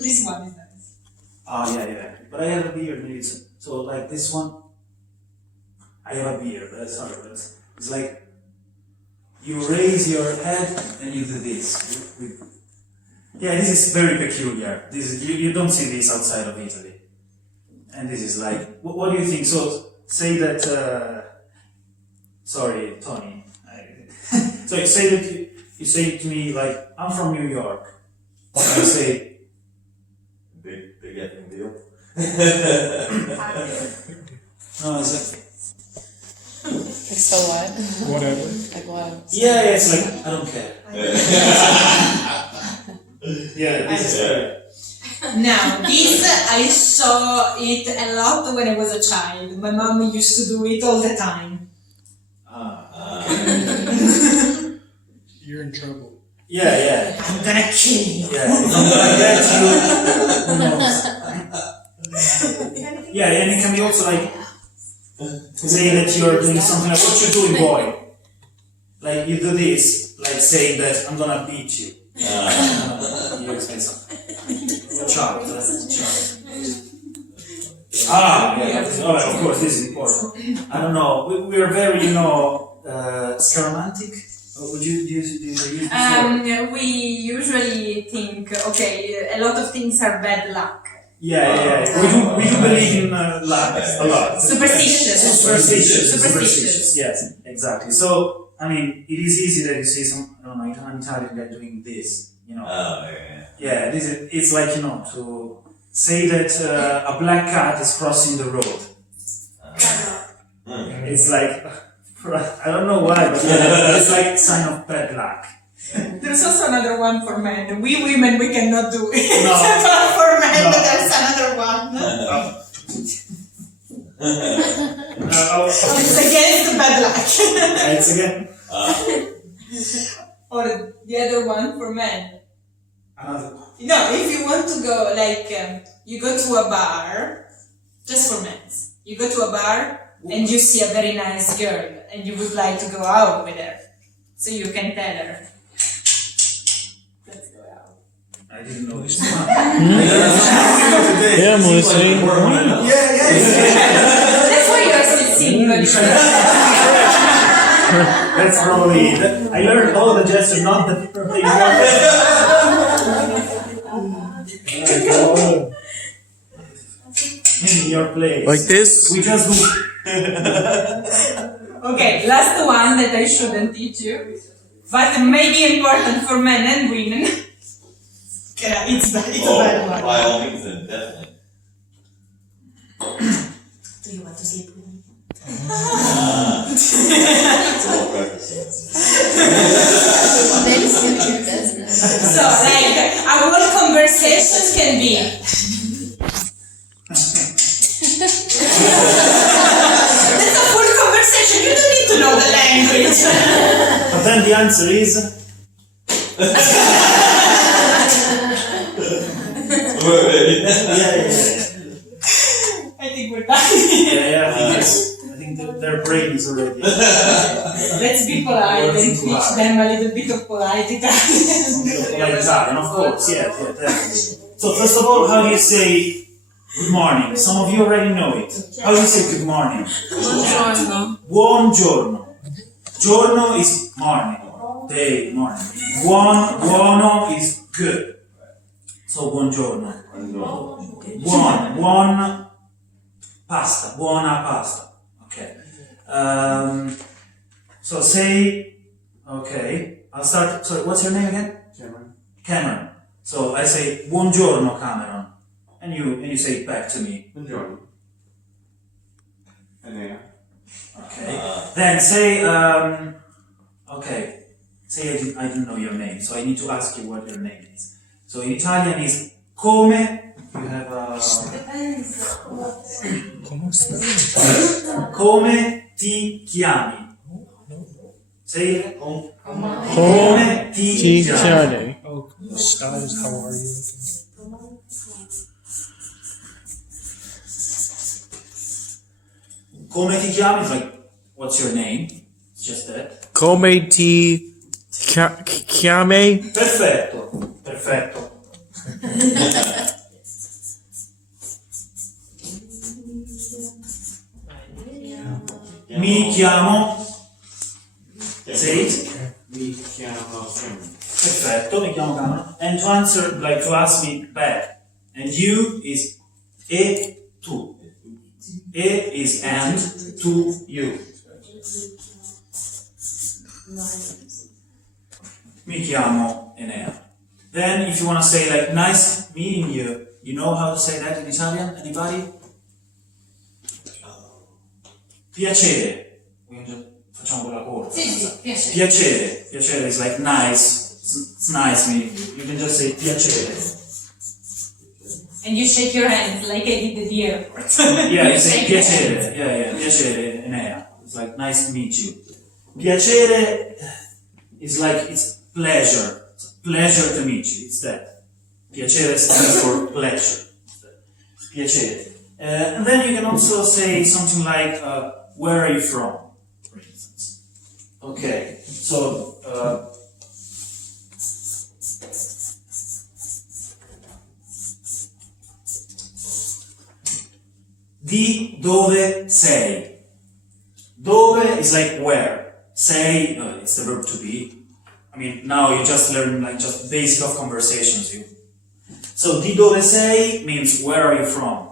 This one is nice. Oh yeah. But I have a beard, maybe so like this one. I have a beard, but that's not it. It's like you raise your head and you do this. Yeah, this is very peculiar. This is, you don't see this outside of Italy. And this is like, what do you think? So say that. Sorry, Tony. So you say that you say to me like, I'm from New York. And you say. Big effing deal. No, it's like. So what? Whatever. Like what? Yeah, it's like, I don't care. Yeah, this is Now, this I saw it a lot when I was a child. My mom used to do it all the time. You're in trouble. Yeah. I'm gonna kill you. Yeah, if I'm gonna get you, who knows? Yeah, and it can be also like saying that you're doing something like, what you doing, boy? Like you do this, like saying that I'm gonna beat you. You expect something. Child. Yeah, of course, this is important. I don't know, we are very, scaramantic. Would you use this? We usually think, okay, a lot of things are bad luck. Yeah. We do believe in luck a lot. Superstitious. Yes, exactly. So, I mean, it is easy that you see an Italian guy doing this, Yeah, it's like, to say that a black cat is crossing the road. It's like, I don't know why, but it's like a sign of bad luck. There's also another one for men. We women, we cannot do it. No. For men, there's another one. It's against bad luck. It's again. Or the other one for men. Another one. If you want to go, you go to a bar, just for men. You go to a bar and you see a very nice girl and you would like to go out with her. So you can tell her, let's go out. I didn't know this. Yeah, I'm listening. That's why you're still single. That's probably it. I learned all the gestures, not the thing. In your place. Like this? We just do. Okay, last one that I shouldn't teach you, but may be important for men and women. Yeah, it's a bad one. By all means, then, definitely. Do you want to sleep with me? So, our whole conversations can be. That's a full conversation. You don't need to know the language. But then the answer is. I think we're done. I think their brain is already. Let's be polite and teach them a little bit of polite Italian. Like Italian, of course, yeah, definitely. So first of all, how do you say good morning? Some of you already know it. How do you say good morning? Buongiorno. Buongiorno. Giorno is morning, day, morning. Buono is good. So buongiorno. Buon pasta. Buona pasta. Okay. So say, okay. I'll start. Sorry, what's your name again? Cameron. So I say buongiorno, Cameron, and you say it back to me. Buongiorno. Okay. Then say, okay. Say I didn't know your name, so I need to ask you what your name is. So in Italian is come You have a... Depends. Come ti chiami? Say it. Come ti chiami? Oh, Styles, how are you? Come ti chiami is like, what's your name? It's just that. Come ti chiami? Perfetto, perfetto. Mi chiamo. Say it. Mi chiamo Perfetto, mi chiamo Cameron. And to answer, like to ask me back. And you is e tu. E is and, to you. Mi chiamo Enea. Then if you want to say like nice meeting you, you know how to say that in Italian? Anybody? Piacere. Facciamo quella corta. Sì, piacere. Piacere. Piacere is like nice. It's nice meeting you. You can just say piacere. And you shake your hands like I did at the airport. Yeah, you say piacere. Yeah, piacere, Enea. It's like nice to meet you. Piacere is like it's pleasure. It's a pleasure to meet you. It's that. Piacere stands for pleasure. Piacere. And then you can also say something like, where are you from? For instance. Okay, so di dove sei? Dove is like where. Sei, it's the verb to be. I mean, now you just learn like just basic of conversations. So di dove sei means where are you from?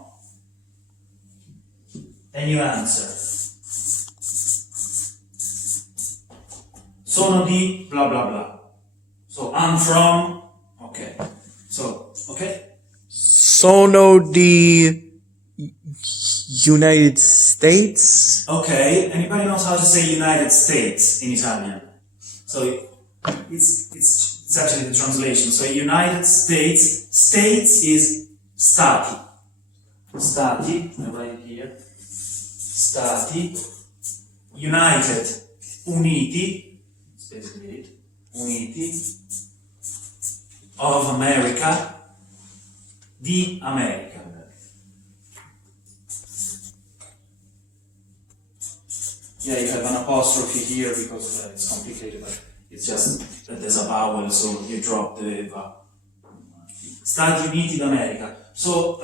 Then you answer. Sono di blah blah blah. So I'm from. Okay. So okay. Sono di United States. Okay. Anybody knows how to say United States in Italian? So it's actually the translation. So United States. States is stati. Stati. I write it here. Stati. United. Uniti. It's basically it. Uniti. Of America. Di America. Yeah, you have an apostrophe here because it's complicated, but it's just that there's a vowel, so you drop the vowel. Stati Uniti d'America. So,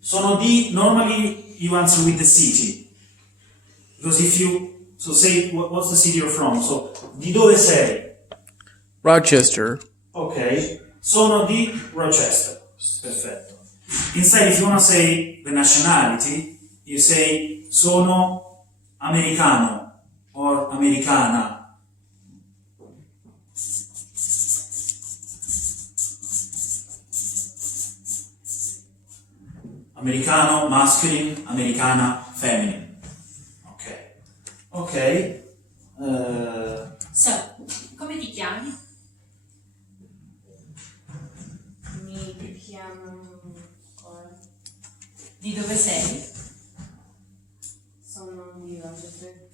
sono di, normally you answer with the city. Because if you, so say, what's the city you're from? So, di dove sei? Rochester. Okay. Sono di Rochester. Perfetto. Instead, if you want to say the nationality, you say sono americano or americana. Americano masculine, americana feminine. Okay. Okay. So, come ti chiami? Mi chiamo Cora. Di dove sei? Sono di Rochester.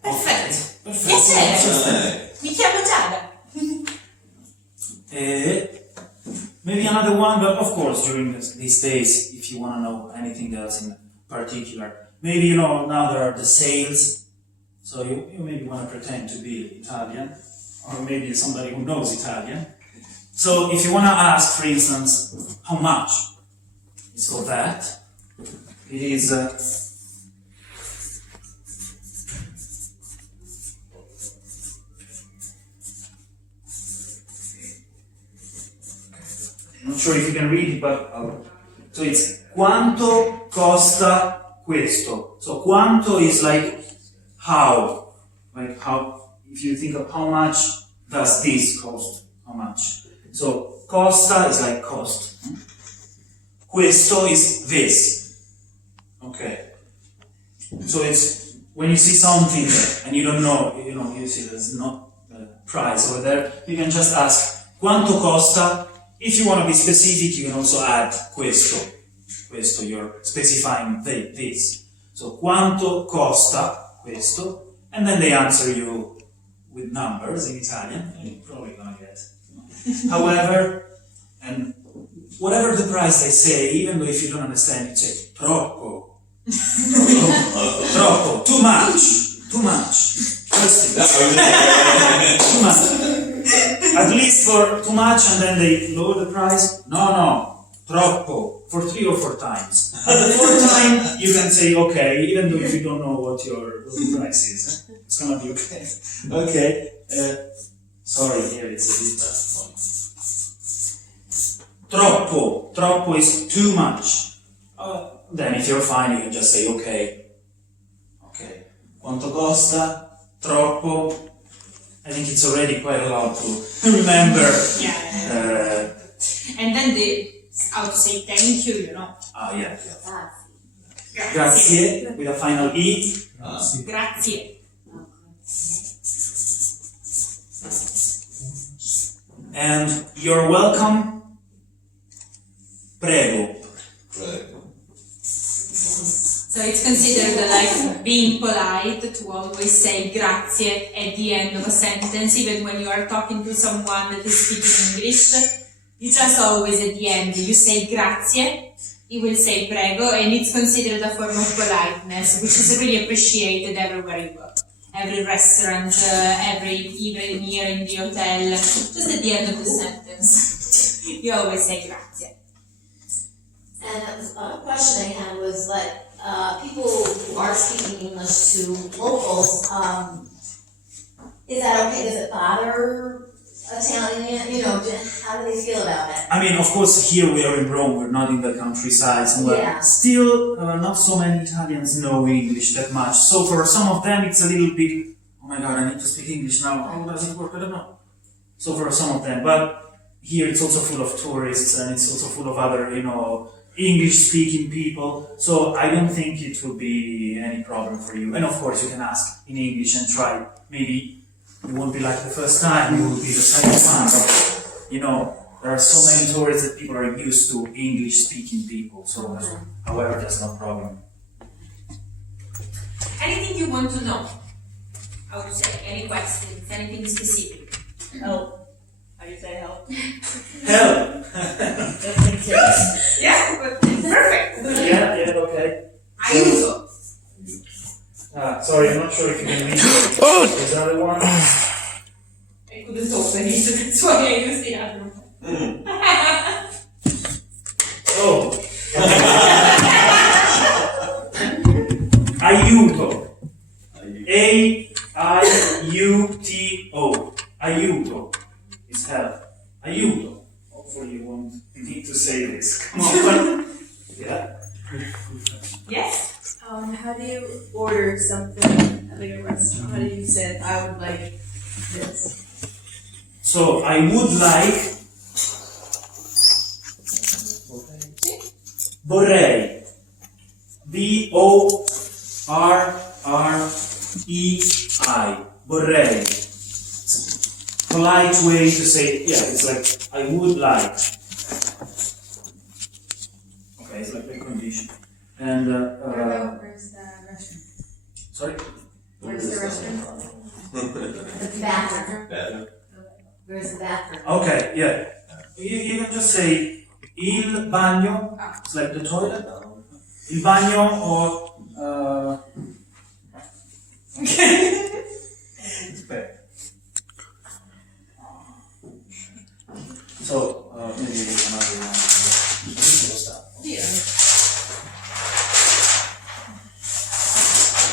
Perfetto. Perfetto. Piacere. Mi chiamo Giada. Maybe another one, but of course during these days, if you want to know anything else in particular, maybe you know now there are the sales, so you maybe want to pretend to be Italian, or maybe somebody who knows Italian. So if you want to ask, for instance, how much, it's called that. It is I'm not sure if you can read it, but so it's quanto costa questo. So quanto is like how, if you think of how much does this cost, how much. So costa is like cost. Questo is this. Okay. So it's when you see something and you don't know, you see there's no price over there, you can just ask Quanto costa? If you want to be specific, you can also add questo. Questo, you're specifying this. So, quanto costa questo? And then they answer you with numbers in Italian, and you're probably gonna get. However, and whatever the price they say, even though if you don't understand, you say troppo. Troppo, too much. Too much. At least for too much, and then they lower the price. No, troppo, for 3 or 4 times. At the 4th time, you can say okay, even though if you don't know what the price is. It's gonna be okay. Okay. Sorry, here it's a bit troppo. Troppo is too much. Then if you're fine, you can just say okay. Okay. Quanto costa? Troppo. I think it's already quite a lot to remember. Yeah. And then how to say thank you, you know. Yeah. Grazie, with a final E. Grazie. And you're welcome. Prego. So it's considered like being polite to always say grazie at the end of a sentence, even when you are talking to someone that is speaking English. You just always at the end, you say grazie, you will say prego, and it's considered a form of politeness, which is really appreciated everywhere you go. Every restaurant, even here in the hotel, just at the end of the sentence, you always say grazie. And a question I had was like, people who are speaking English to locals, is that okay? Does it bother Italian? You know, how do they feel about it? I mean, of course, here we are in Rome, we're not in the countryside, but still not so many Italians know English that much. So for some of them, it's a little bit, oh my god, I need to speak English now. How does it work? I don't know. So for some of them, but here it's also full of tourists and it's also full of other, English-speaking people. So I don't think it will be any problem for you. And of course, you can ask in English and try. Maybe it won't be like the first time, it will be the second time. But, there are so many tourists that people are used to English-speaking people. So, however, that's no problem. Anything you want to know? I would say, any questions, anything specific? Help. How do you say help? Help! Yeah, perfect. Yeah, okay. Aiuto. Sorry, I'm not sure if you can read this other one. I couldn't open it, that's why I used the other one. Oh. Aiuto. A-I-U-T-O. Aiuto is help. Aiuto. Hopefully you won't need to say this. Come on. Yeah. Yes. How do you order something at like a restaurant? How do you say I would like this? So I would like vorrei. V-O-R-R-E-I. Vorrei. Polite way to say, it's like, I would like. Okay, it's like a condition. And, where's the restaurant? sorry? Where's the restaurant? The bathroom. Where's the bathroom? Okay, yeah. You can just say il bagno, it's like the toilet. Il bagno or it's bad. So maybe another one.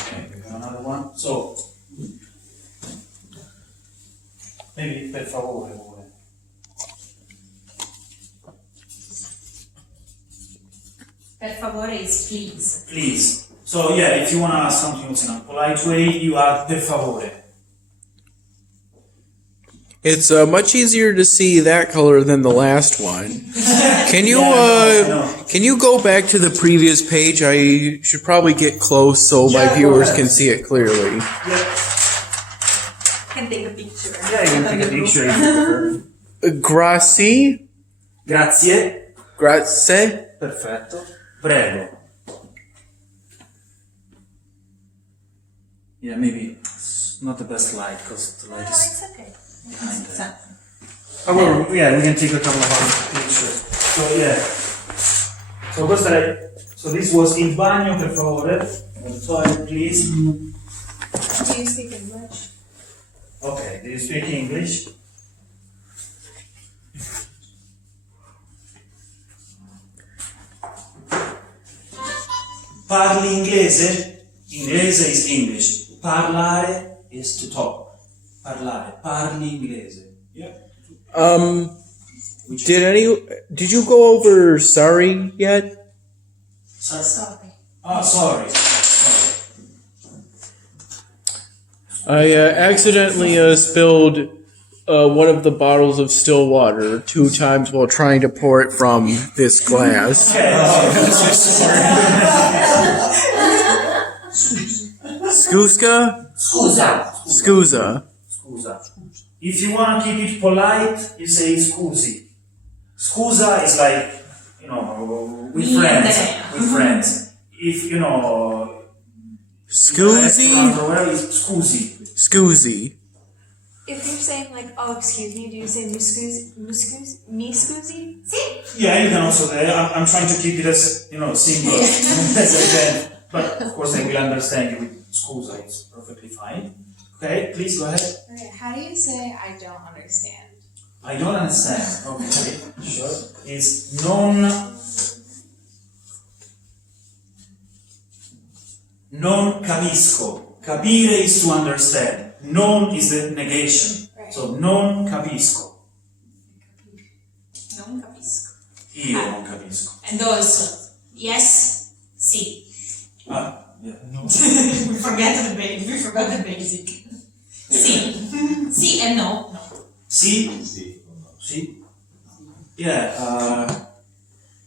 Okay, we got another one. So maybe per favore. Per favore is please. Please. So if you want to ask something else in a polite way, you add per favore. It's much easier to see that color than the last one. Can you can you go back to the previous page? I should probably get close so my viewers can see it clearly. Yeah. Can take a picture. Yeah, you can take a picture if you prefer. Grazie. Grazie. Grazie. Perfetto. Prego. Yeah, maybe it's not the best light because the light is okay. behind there. Oh, well, yeah, we can take a couple of other pictures. So, yeah. So this was il bagno, per favore. The toilet, please. Do you speak English? Okay, do you speak English? Parli inglese? Inglese is English. Parlare is to talk. Parlare. Parli inglese. Yeah. Did you go over sorry yet? Sorry. Oh, sorry. I accidentally spilled one of the bottles of still water 2 times while trying to pour it from this glass. Scusa? Scusa. Scusa. Scusa. If you want to keep it polite, you say scusi. Scusa is like, with friends. With friends. If, Scusi? Scusi. Scusi. If you're saying like, oh, excuse me, do you say me scusi? Yeah, you can also say, I'm trying to keep it as, simple as I can. But of course, they will understand you with scusa, it's perfectly fine. Okay, please go ahead. Okay, how do you say I don't understand? I don't understand. Okay, sure. It's non capisco. Capire is to understand. Non is the negation. Right. So non capisco. Non capisco. Io non capisco. And also, yes, sì. Ah, yeah. No. We forgot the basic. Sì. Sì and no. Sì? Sì? Yeah,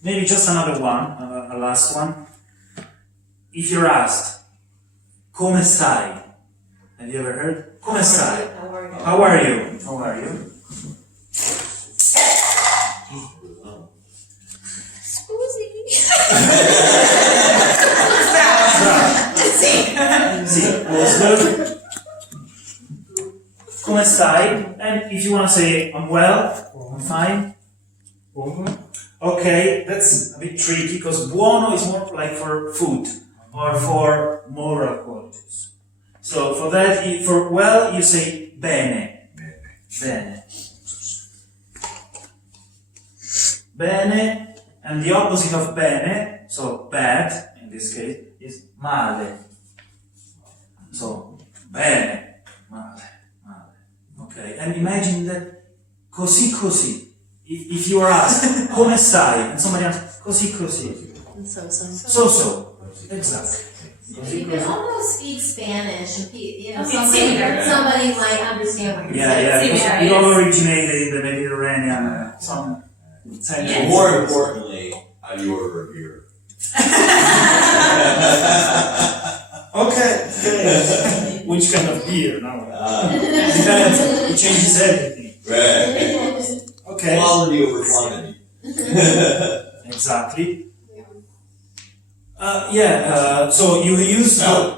maybe just another one, a last one. If you're asked, come stai? Have you ever heard? Come stai? How are you? How are you? Sì, was good. Come stai? And if you want to say, I'm well, I'm fine. Okay, that's a bit tricky because buono is more like for food or for moral qualities. So for that, for well, you say bene. Bene. Bene, and the opposite of bene, so bad in this case, is male. So bene, male. Okay, and imagine that così così. If you are asked, come stai? And somebody asks, così così. So. Exactly. You can almost speak Spanish, and similar. somebody might understand what you're saying. Yeah, because it all originated in the Mediterranean, some centuries. More importantly, how do you order a beer? Okay. Which kind of beer? No. Depends. It changes everything. Right. Okay. Quality over quantity. Exactly. So you use yeah.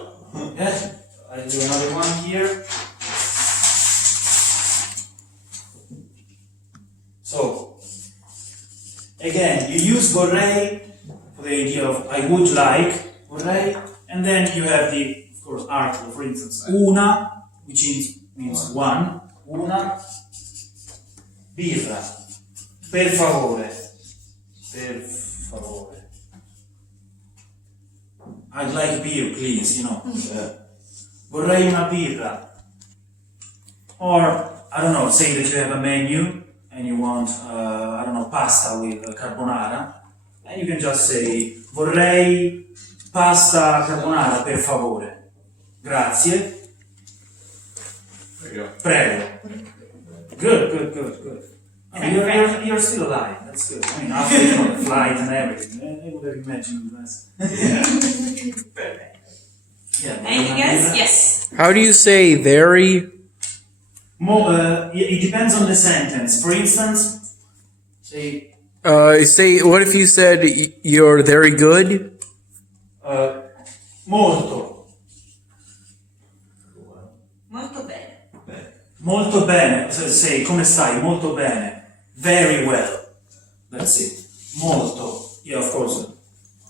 I'll do another one here. So again, you use vorrei for the idea of I would like, vorrei, and then you have the, of course, article, for instance, una, which means one, una, birra, per favore, per favore. I'd like beer, please, Vorrei una birra. Or, I don't know, say that you have a menu and you want, pasta with carbonara, and you can just say, vorrei pasta carbonara, per favore. Grazie. Prego. Good. I mean, you're still alive. That's good. I mean, after the flight and everything, I would have imagined this. Anything else? Yes. How do you say very? It depends on the sentence. For instance, say, Say, what if you said you're very good? molto. Molto bene. Molto bene. So say, come stai? Molto bene. Very well. That's it. Molto. Yeah, of course.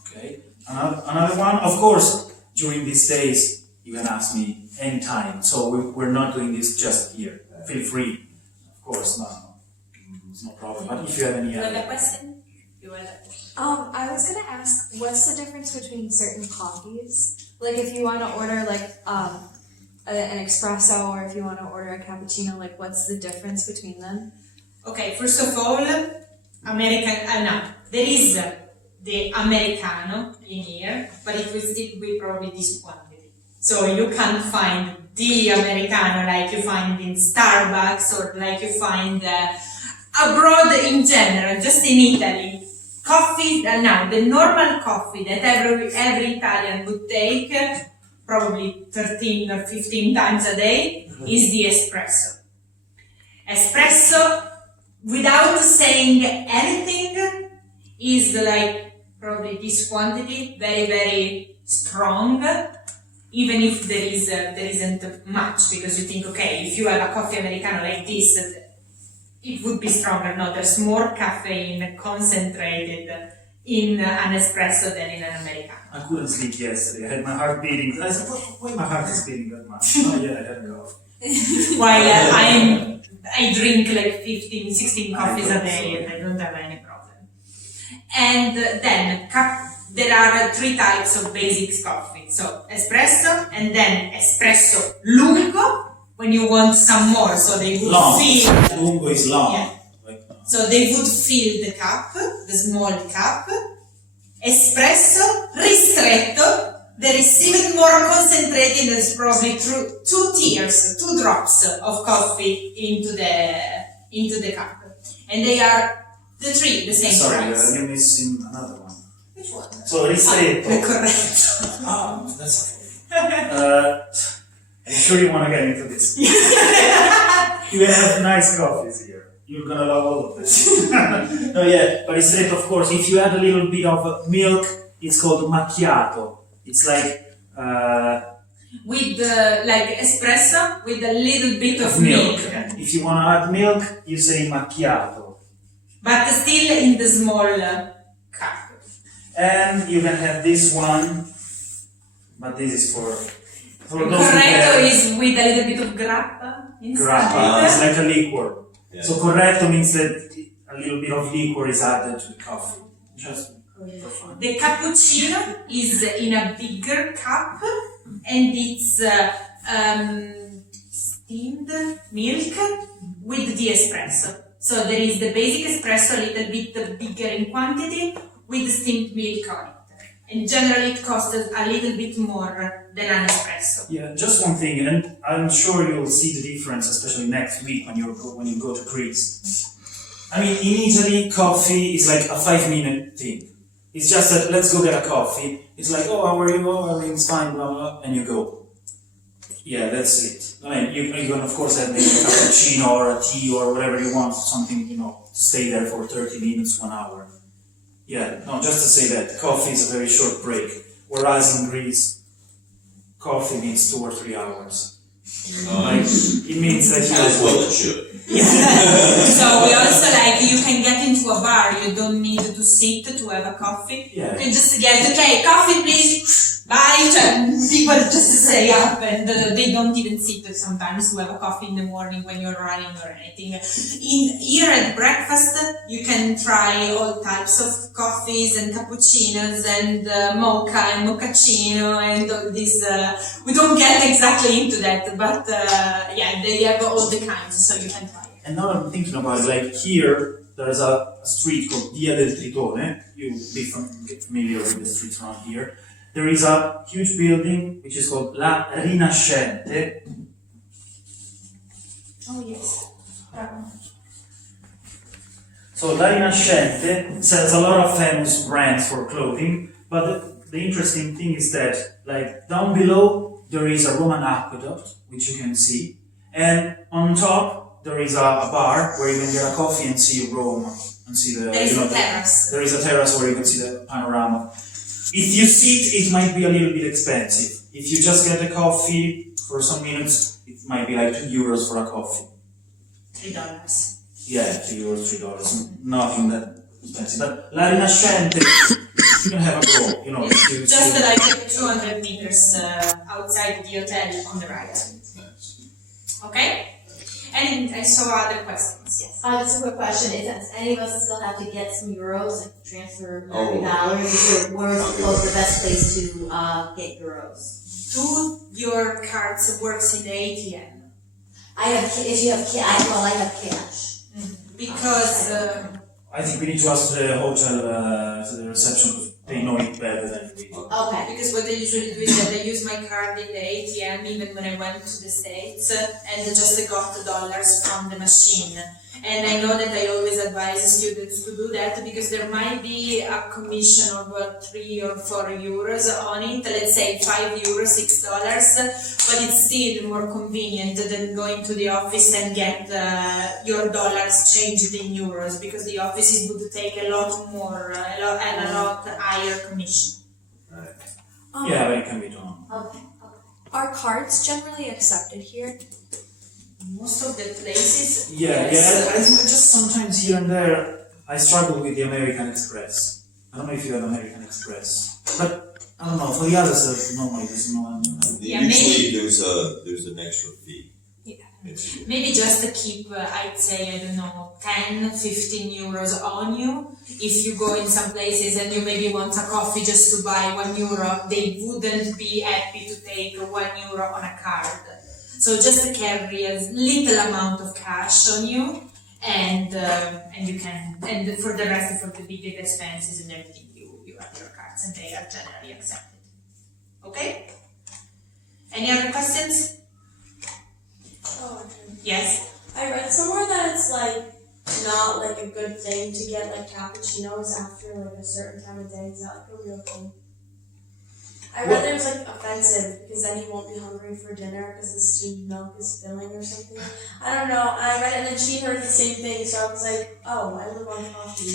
Okay. Another one. Of course, during these days, you can ask me anytime. So we're not doing this just here. Feel free. Of course, no. It's no problem. But if you have any other question? I was gonna ask, what's the difference between certain coffees? Like, if you want to order like an espresso, or if you want to order a cappuccino, like, what's the difference between them? Okay, first of all, there is the Americano in here, but it will still be probably this quantity. So you can't find the Americano like you find in Starbucks or like you find abroad in general, just in Italy. Coffee, now the normal coffee that every Italian would take, probably 13 or 15 times a day, is the espresso. Espresso, without saying anything, is like probably this quantity, very, very strong, even if there isn't much, because you think, okay, if you have a coffee Americano like this, it would be stronger. No, there's more caffeine concentrated in an espresso than in an Americano. I couldn't sleep yesterday. I had my heart beating. I said, why my heart is beating that much? Oh yeah, I had a coffee. While I drink like 15, 16 coffees a day and I don't have any problem. And then there are 3 types of basic coffee. So espresso, and then espresso lungo, when you want some more, so they would fill. Lungo is long. Yeah. So they would fill the cup, the small cup. Espresso ristretto, there is even more concentrated. There's probably 2 drops of coffee into the cup, and they are the 3 the same price. Sorry, you're missing another one. Which one? So ristretto. Correct. That's I'm sure you want to get into this. You have nice coffees here. You're gonna love all of this. No, yeah, but ristretto, of course, if you add a little bit of milk, it's called macchiato. It's like with like espresso with a little bit of milk. If you want to add milk, you say macchiato. But still in the small cup. And you can have this one, but this is for those Corretto is with a little bit of grappa inside. Grappa, it's like a liquor. Yeah. So corretto means that a little bit of liquor is added to the coffee. Just for fun. The cappuccino is in a bigger cup, and it's steamed milk with the espresso. So there is the basic espresso, a little bit bigger in quantity, with steamed milk on it. And generally it costs a little bit more than an espresso. Yeah, just one thing, and I'm sure you'll see the difference, especially next week when you go to Greece. I mean, in Italy, coffee is like a 5-minute thing. It's just that, let's go get a coffee. It's like, oh, how are you? Oh, everything's fine, blah, blah, and you go. Yeah, that's it. I mean, you can of course have maybe a cappuccino or a tea or whatever you want, something, to stay there for 30 minutes, 1 hour. Yeah, no, just to say that, coffee is a very short break. Whereas in Greece, coffee means 2 or 3 hours. It means that you... As well it should. So we also you can get into a bar, you don't need to sit to have a coffee. Yeah. You can just get, okay, coffee please, bye. People just stay up and they don't even sit sometimes to have a coffee in the morning when you're running or anything. Here at breakfast, you can try all types of coffees and cappuccinos and mocha and mochaccino and all this. We don't get exactly into that, but yeah, they have all the kinds, so you can try it. And now I'm thinking about it, here, there's a street called Via del Tritone. You'll get familiar with the streets around here. There is a huge building which is called La Rinascente. Oh, yes. So La Rinascente sells a lot of famous brands for clothing, but the interesting thing is that, down below, there is a Roman aqueduct, which you can see, And on top, there is a bar where you can get a coffee and see Rome, and see the, There is a terrace. There is a terrace where you can see the panorama. If you sit, it might be a little bit expensive. If you just get the coffee for some minutes, it might be like €2 for a coffee. $3. Yeah, €3, nothing that expensive. But La Rinascente, you can have a go, you know. If you Just like 200 meters outside the hotel on the right. Okay? And I saw other questions, yes. Just a quick question. Does any of us still have to get some euros and transfer $30? Where's the best place to get euros? Do your cards works in the ATM? I have cash. Because I think we need to ask the hotel, to the reception, because they know it better than we do. Okay. Because what I usually do is that I use my card in the ATM even when I went to the States and just got the dollars from the machine. And I know that I always advise students to do that because there might be a commission of 3 or 4 euros on it, let's say €5, $6, but it's still more convenient than going to the office and get your dollars changed in euros because the offices would take a lot more and a lot higher commission. Yeah, but it can be done. Okay. Are cards generally accepted here? Most of the places, Yeah, yes. I think just sometimes here and there, I struggle with the American Express. I don't know if you have American Express, but I don't know, for the others, normally there's no one. Yeah, Usually maybe- there's an extra fee. Maybe just to keep, I'd say, I don't know, 10, 15 euros on you. If you go in some places and you maybe want a coffee just to buy €1, they wouldn't be happy to take €1 on a card. So just carry a little amount of cash on you, and you can, and for the rest for the bigger expenses and everything, you have your cards, and they are generally accepted. Okay? Any other questions? Oh, okay. Yes. I read somewhere that it's like not like a good thing to get like cappuccinos after like a certain time of day. Is that like a real thing? I read it was like offensive because then you won't be hungry for dinner because the steamed milk is filling or something. I don't know. I read it and then she heard the same thing, so I was like, oh, I live on coffee.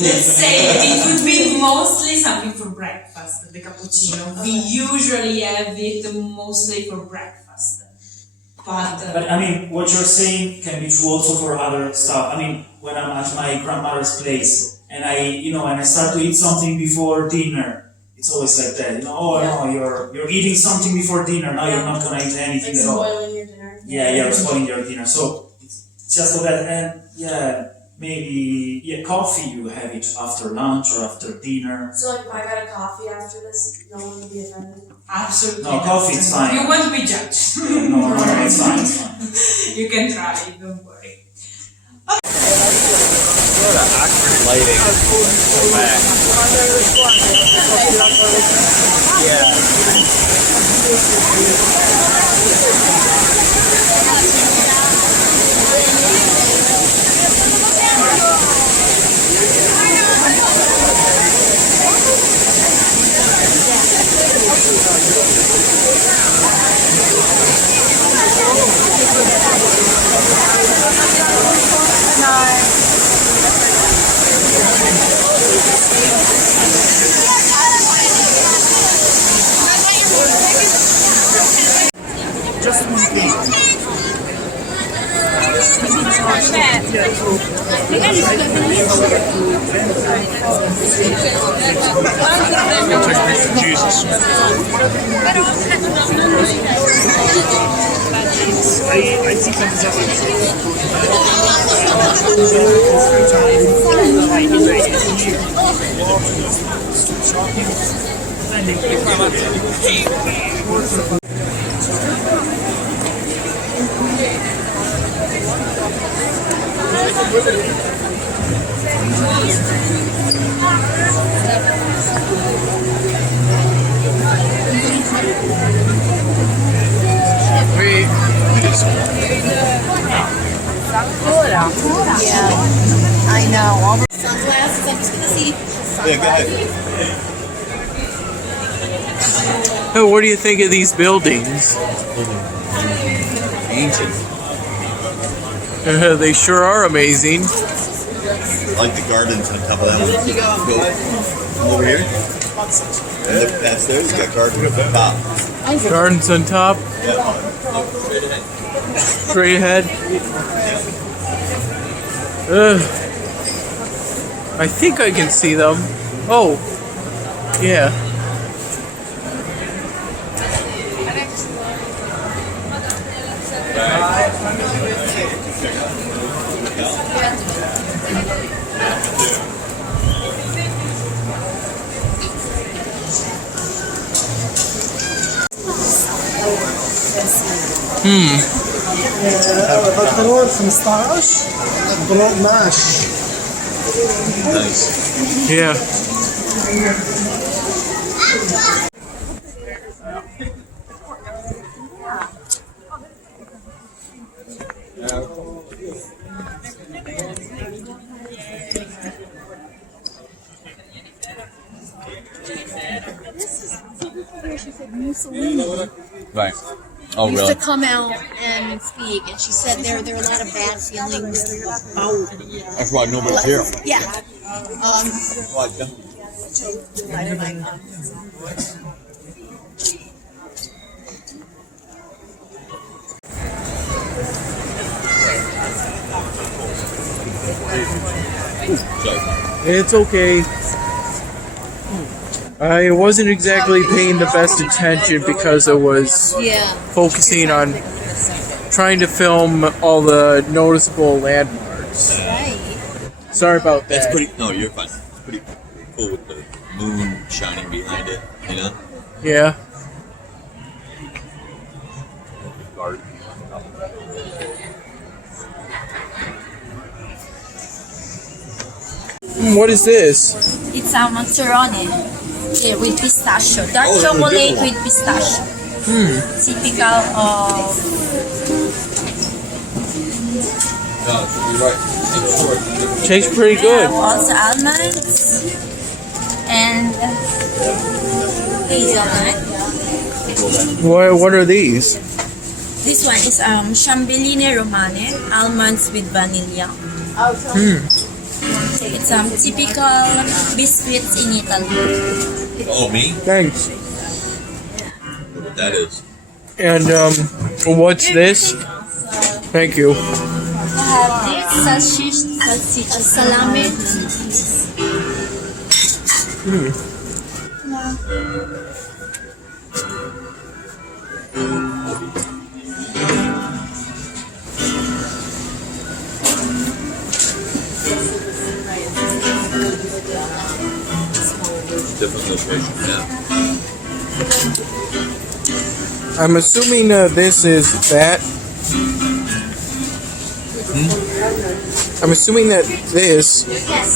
Let's say it would be mostly something for breakfast, the cappuccino. Okay. We usually have it mostly for breakfast. But I mean, what you're saying can be true also for other stuff. I mean, when I'm at my grandmother's place and I start to eat something before dinner, it's always like that. No, you're eating something before dinner. Now you're not gonna eat anything Like at all. spoiling your dinner. Yeah, you're spoiling your dinner. So it's just for that. And yeah, maybe coffee you have it after lunch or after dinner. So like if I got a coffee after this, no one would be offended. Absolutely. No, coffee is fine. You won't be judged. No, it's fine. It's fine. You can try, don't worry. What an awkward lighting. Go back. Just one thing. Jesus. I think Yeah, I know. All the sunglasses. I'm just gonna see. Yeah, go ahead. Oh, what do you think of these buildings? Ancient. They sure are amazing. I like the gardens on top of that one. Go over here. And look past there, you got gardens at the top. Gardens on top. Yeah. Straight ahead. I think I can see them. Oh, yeah. بطلون 15 بطلون 12. Nice. Yeah. Right. Oh, used really? to come out and speak, and she said there were a lot of bad feelings. That's why nobody's here. Yeah. Why? It's okay. I wasn't exactly paying the best attention because I was focusing on trying to film all the noticeable landmarks. Right. Sorry about that. That's pretty. No, you're fine. It's pretty cool with the moon shining behind it. You know. Yeah. Garden. What is this? It's a macaroni with pistachio. Dark Oh, chocolate beautiful. with pistachio. Typical of You're right. Tastes pretty we good. have also almonds and hazelnut. What are these? This one is Ciambelline Romane, almonds with vanilla. It's typical biscuits in Italy. Oh, me? Thanks. What that is? And what's this? Thank you. I have this salami. Different location, yeah. I'm assuming this is that. I'm assuming that this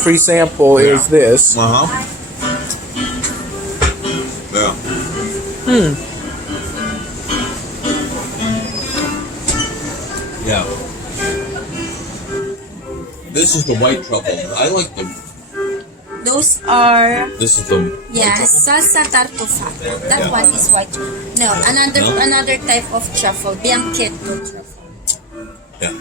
pre-sample is this. Uh huh. Yeah. Yeah. This is the white truffle. I like the. Those are This is the. salsa tartufata. That one is white. No, another type of truffle, bianchetto truffle. Yeah.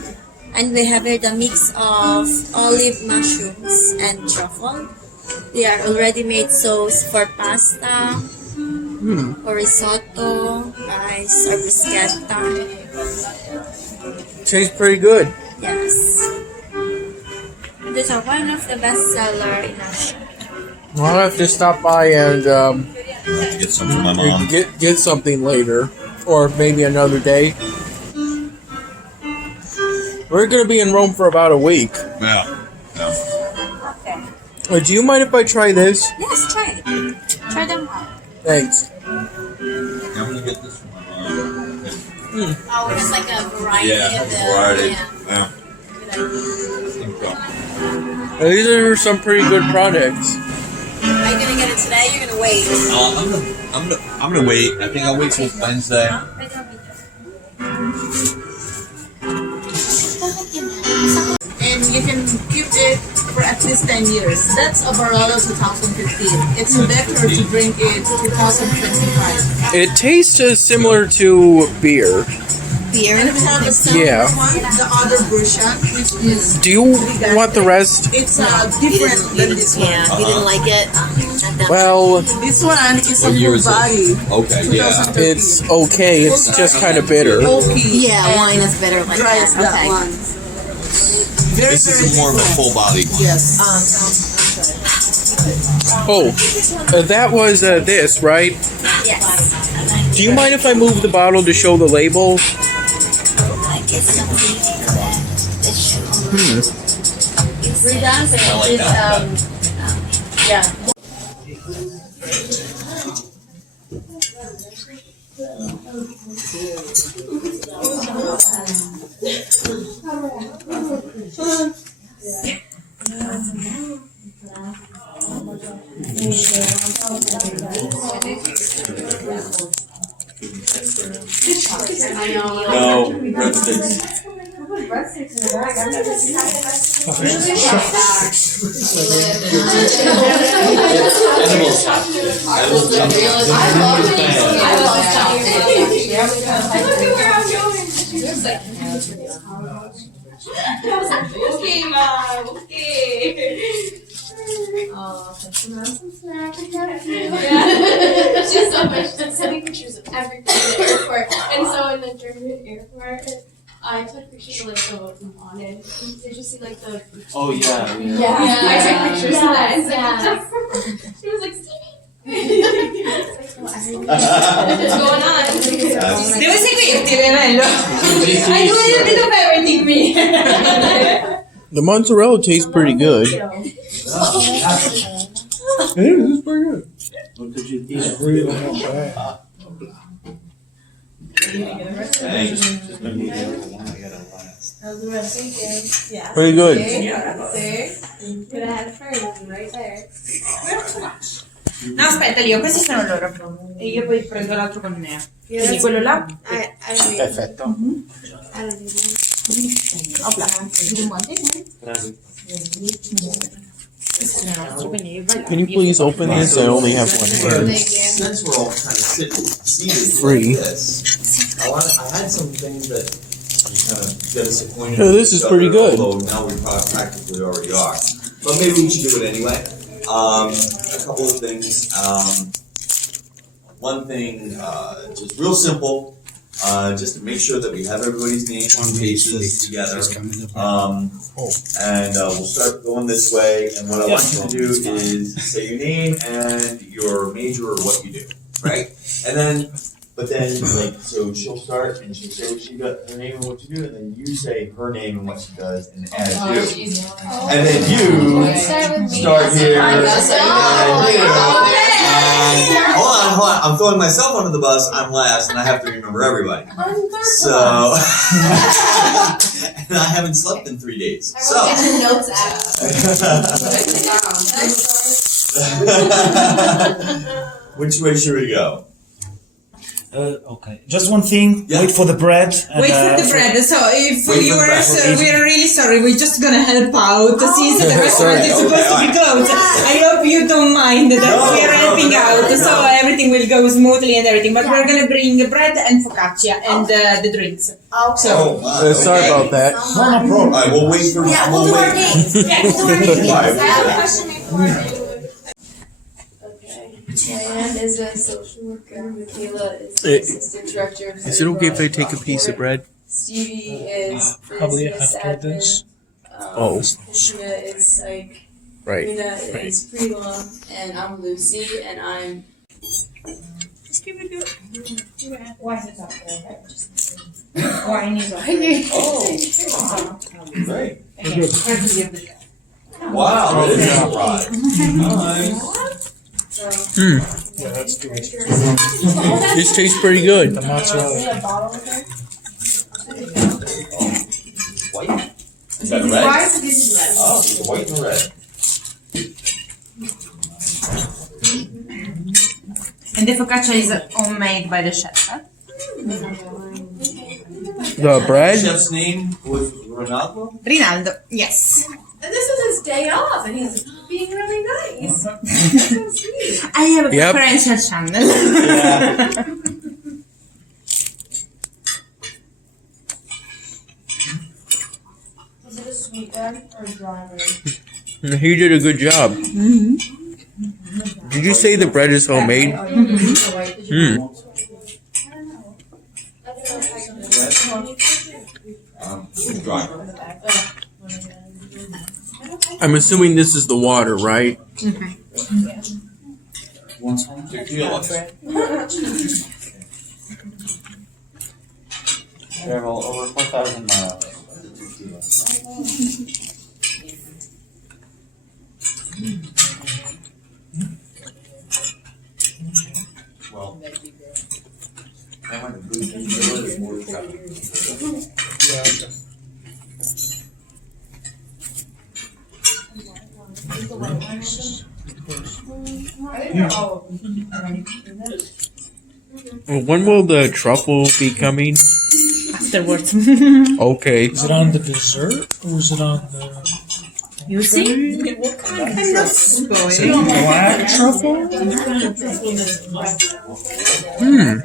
And we have here the mix of olive mushrooms and truffle. They are already made sauce for pasta, for risotto, rice, or bruschetta. Tastes pretty good. Yes. These are one of the best seller in our shop. I'll have to stop by and Get some for my mom. get something later, or maybe another day. We're gonna be in Rome for about a week. Yeah. Yeah. Okay. Do you mind if I try this? Yes, try it. Try them all. Thanks. I'm gonna get this for my mom. Oh, it's like a variety Yeah, of the. variety. Yeah. Yeah. These are some pretty good products. Are you gonna get it today? You're gonna wait. I'm gonna wait. I think I'll wait till Wednesday. And you can keep it for at least 10 years. That's a Barolo 2015. It's better to drink it 2025. It tastes similar to beer. Beer? And we have a silver Yeah. one, the other version, which is... Do you want the rest? It's different than this one. Yeah, you didn't like it? Well, This one is a What year full is it? body. Okay, yeah. it's okay. It's just kind of bitter. Yeah, wine is better like Dry that. as that Okay. one. Very, This is more of a full body. Yes. Oh, that was this, right? Yes. Do you mind if I move the bottle to show the label? We're dancing. I like It's, that. yeah. No, breadsticks. Okay, Mom. Okay. She's so much sending pictures of everything at the airport. And so in the German airport, I took pictures of like the wanted. Did you see like the Oh yeah. Yeah, I took pictures of that. And so she was like, Stevie. What's going on? Devo seguirti, Leonello. I do a little bit of everything, me. The mozzarella tastes pretty good. It is. It's pretty good. It's really not bad. Yeah. Pretty good. See? Could have had friends right there. No, aspetta, Leo, questi sono loro. E io poi prendo l'altro con Nea. Quindi quello là. I don't need Perfetto. I don't need one. Opla. You want it? Can you please open this? I only have one hand. Since we're all kind of seated Free. like this, I had some things that kind of get us acquainted. Yeah, with this each is pretty other, good. Although now we practically already are, but maybe we should do it anyway. A couple of things. One thing, just real simple. Just to make sure that we have everybody's name on pages together. And we'll start going this way. And what I want you to do is say your name and your major or what you do, right? And then, but then, like, so she'll start and she'll say what she got, her name and what you do, and then you say her name and what she does, and add you. And then you start here. And you. Hold on. I'm throwing myself under the bus. I'm last, and I have to remember everybody. So, and I haven't slept in 3 days. So, Get your notes out. which way should we go? Okay. Just one thing. Yeah. Wait for the bread. And, Wait for the bread. So if Wait for the viewers, bread. we are really sorry. We're just gonna help out since the restaurant is supposed to be closed. I hope you don't mind that we are helping out, so everything will go smoothly and everything. But we're gonna bring bread and focaccia and the drinks. So Sorry about that. No problem. All right, we'll wait for. Yeah, we'll do our names. Yeah, We'll do our names. All right, I have a question before you. Diane is a social worker. Michaela is the assistant director. of Is it okay if I take a piece of bread? Stevie is Probably business after admin. this. Oh. Shia is psych. Right. Rina is pre-law, and I'm Lucy, and I'm. wine is up there. Wine is up there. Great. Wow, that is a surprise. Nice. Yeah, that's good. This tastes pretty good. The mozzarella. White. Is that red? Oh, it's white and red. And the focaccia is homemade by the chef. Huh? The bread? Chef's name was Ronaldo? Rinaldo, yes. And this is a his day off and he's being really nice. That's so sweet. I have a Yep. preferential channel. Was it a sweet bread or a dry bread? He did a good job. Mm-hmm. Did you say the bread is homemade? Hmm. Dry. I'm assuming this is the water, right? Tequila. Travel over 4,000 miles. Well, that might be good. More travel. Well, when will the truffle be coming? Afterwards. Okay. Is it on the dessert or is it on the You see? I'm not spoiling. black truffle? Hmm.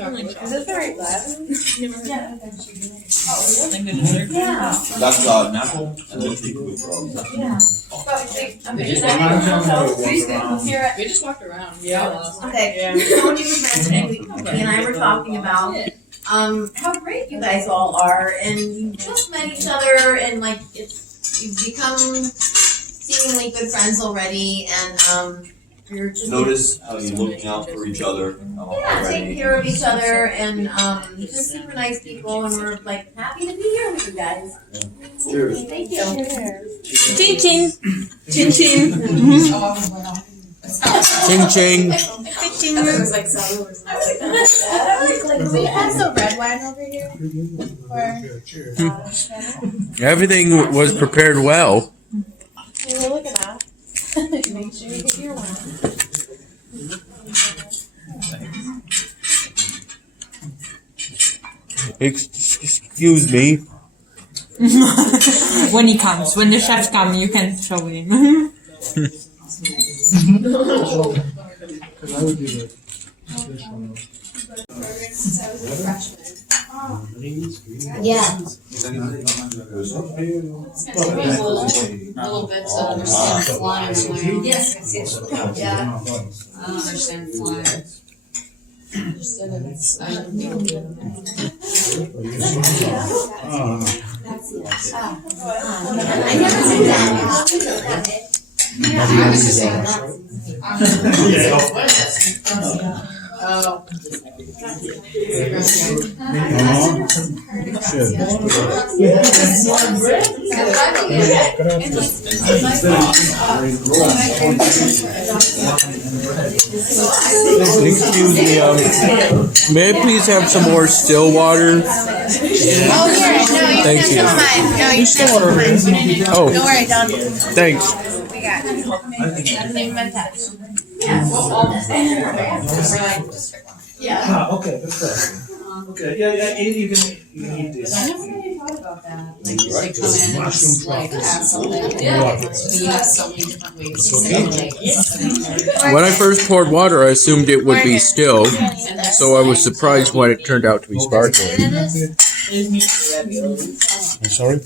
Is it the right glass? Yeah. That's Napple and then seafood rolls. Yeah. We just walked around. Yeah. Okay, Tony was mentioning, he and I were talking about, how great you guys all are, and you just met each other, and like, you've become seemingly good friends already, and, you're just. Notice how you're looking out for each other Yeah, already. taking care of each other, and, just super nice people, and we're like, happy to be here with you guys. Cheers. Thank you. Chin chin. Chin chin. Ching ching. It was like so. Can we have some red wine over here? Everything was prepared well. Well, look at that. Make sure you get your wine. Excuse me. When he comes, when the chef comes, you can show him. Because I would do the traditional. Yeah. Little bits of understand flying somewhere. Yes. Yeah. I don't understand flying. I never seen that. Oh. Excuse me, may I please have some more still water? Thank you. No, you should have mine. Oh. Don't worry, don't. Thanks. We got it. Ah, okay, that's right. Okay, yeah, you can eat this. I never really thought about that. Like, just like come in and just like add something. But you have so many different ways to say it. When I first poured water, I assumed it would be still, so I was surprised when it turned out to be sparkling. I'm sorry?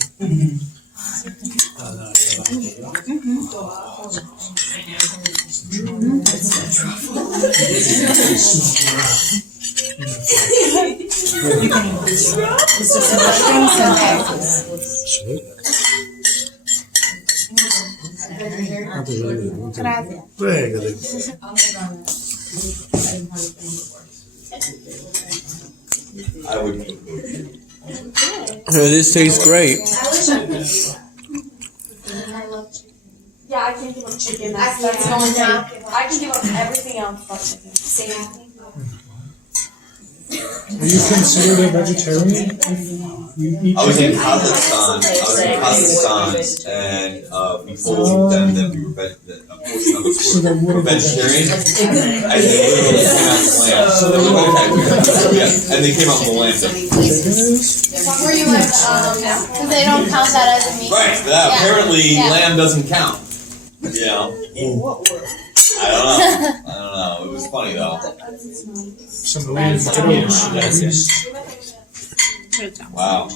Grazie. I would. This tastes great. Yeah, I can't give up chicken. That's the only thing. I can give up everything else but chicken. Same. Are you considered a vegetarian? You eat I was in chicken? Kazakhstan, and we told them that we were a portion of us were vegetarian, and they literally came out the land. So they were like, okay, we Yeah, and they came out with a lamb. Were you at, because they don't count that as a meat. Right, but apparently lamb doesn't count. You know? I don't know. It was funny though. Wow.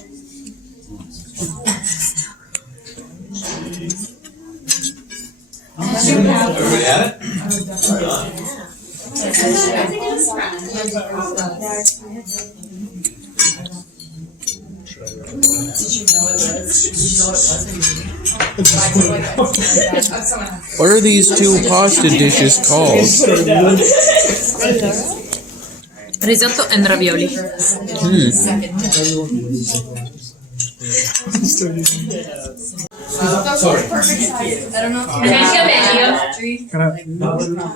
Everybody had it? Right on. What are these two pasta dishes called? Risotto and ravioli. Sorry. I don't know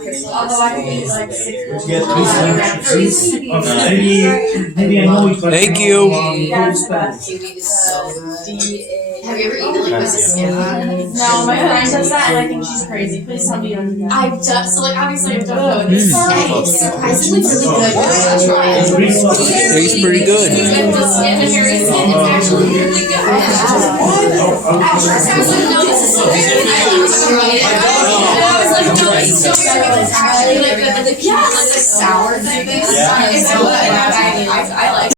if although I can eat like 6 Maybe I know it, but Thank you. Have you ever eaten like with a skin on it? No, my friend does that and I think she's crazy. Please tell me you don't do that. I've done, so like obviously I've done it. It's surprisingly really good. Try it. Tastes pretty good. With the skin and hairy skin, it's actually really good. Actually, I was like, no, this is so good. I was like, no, it's so good. It's actually like the peel is like sour. It's so good. I like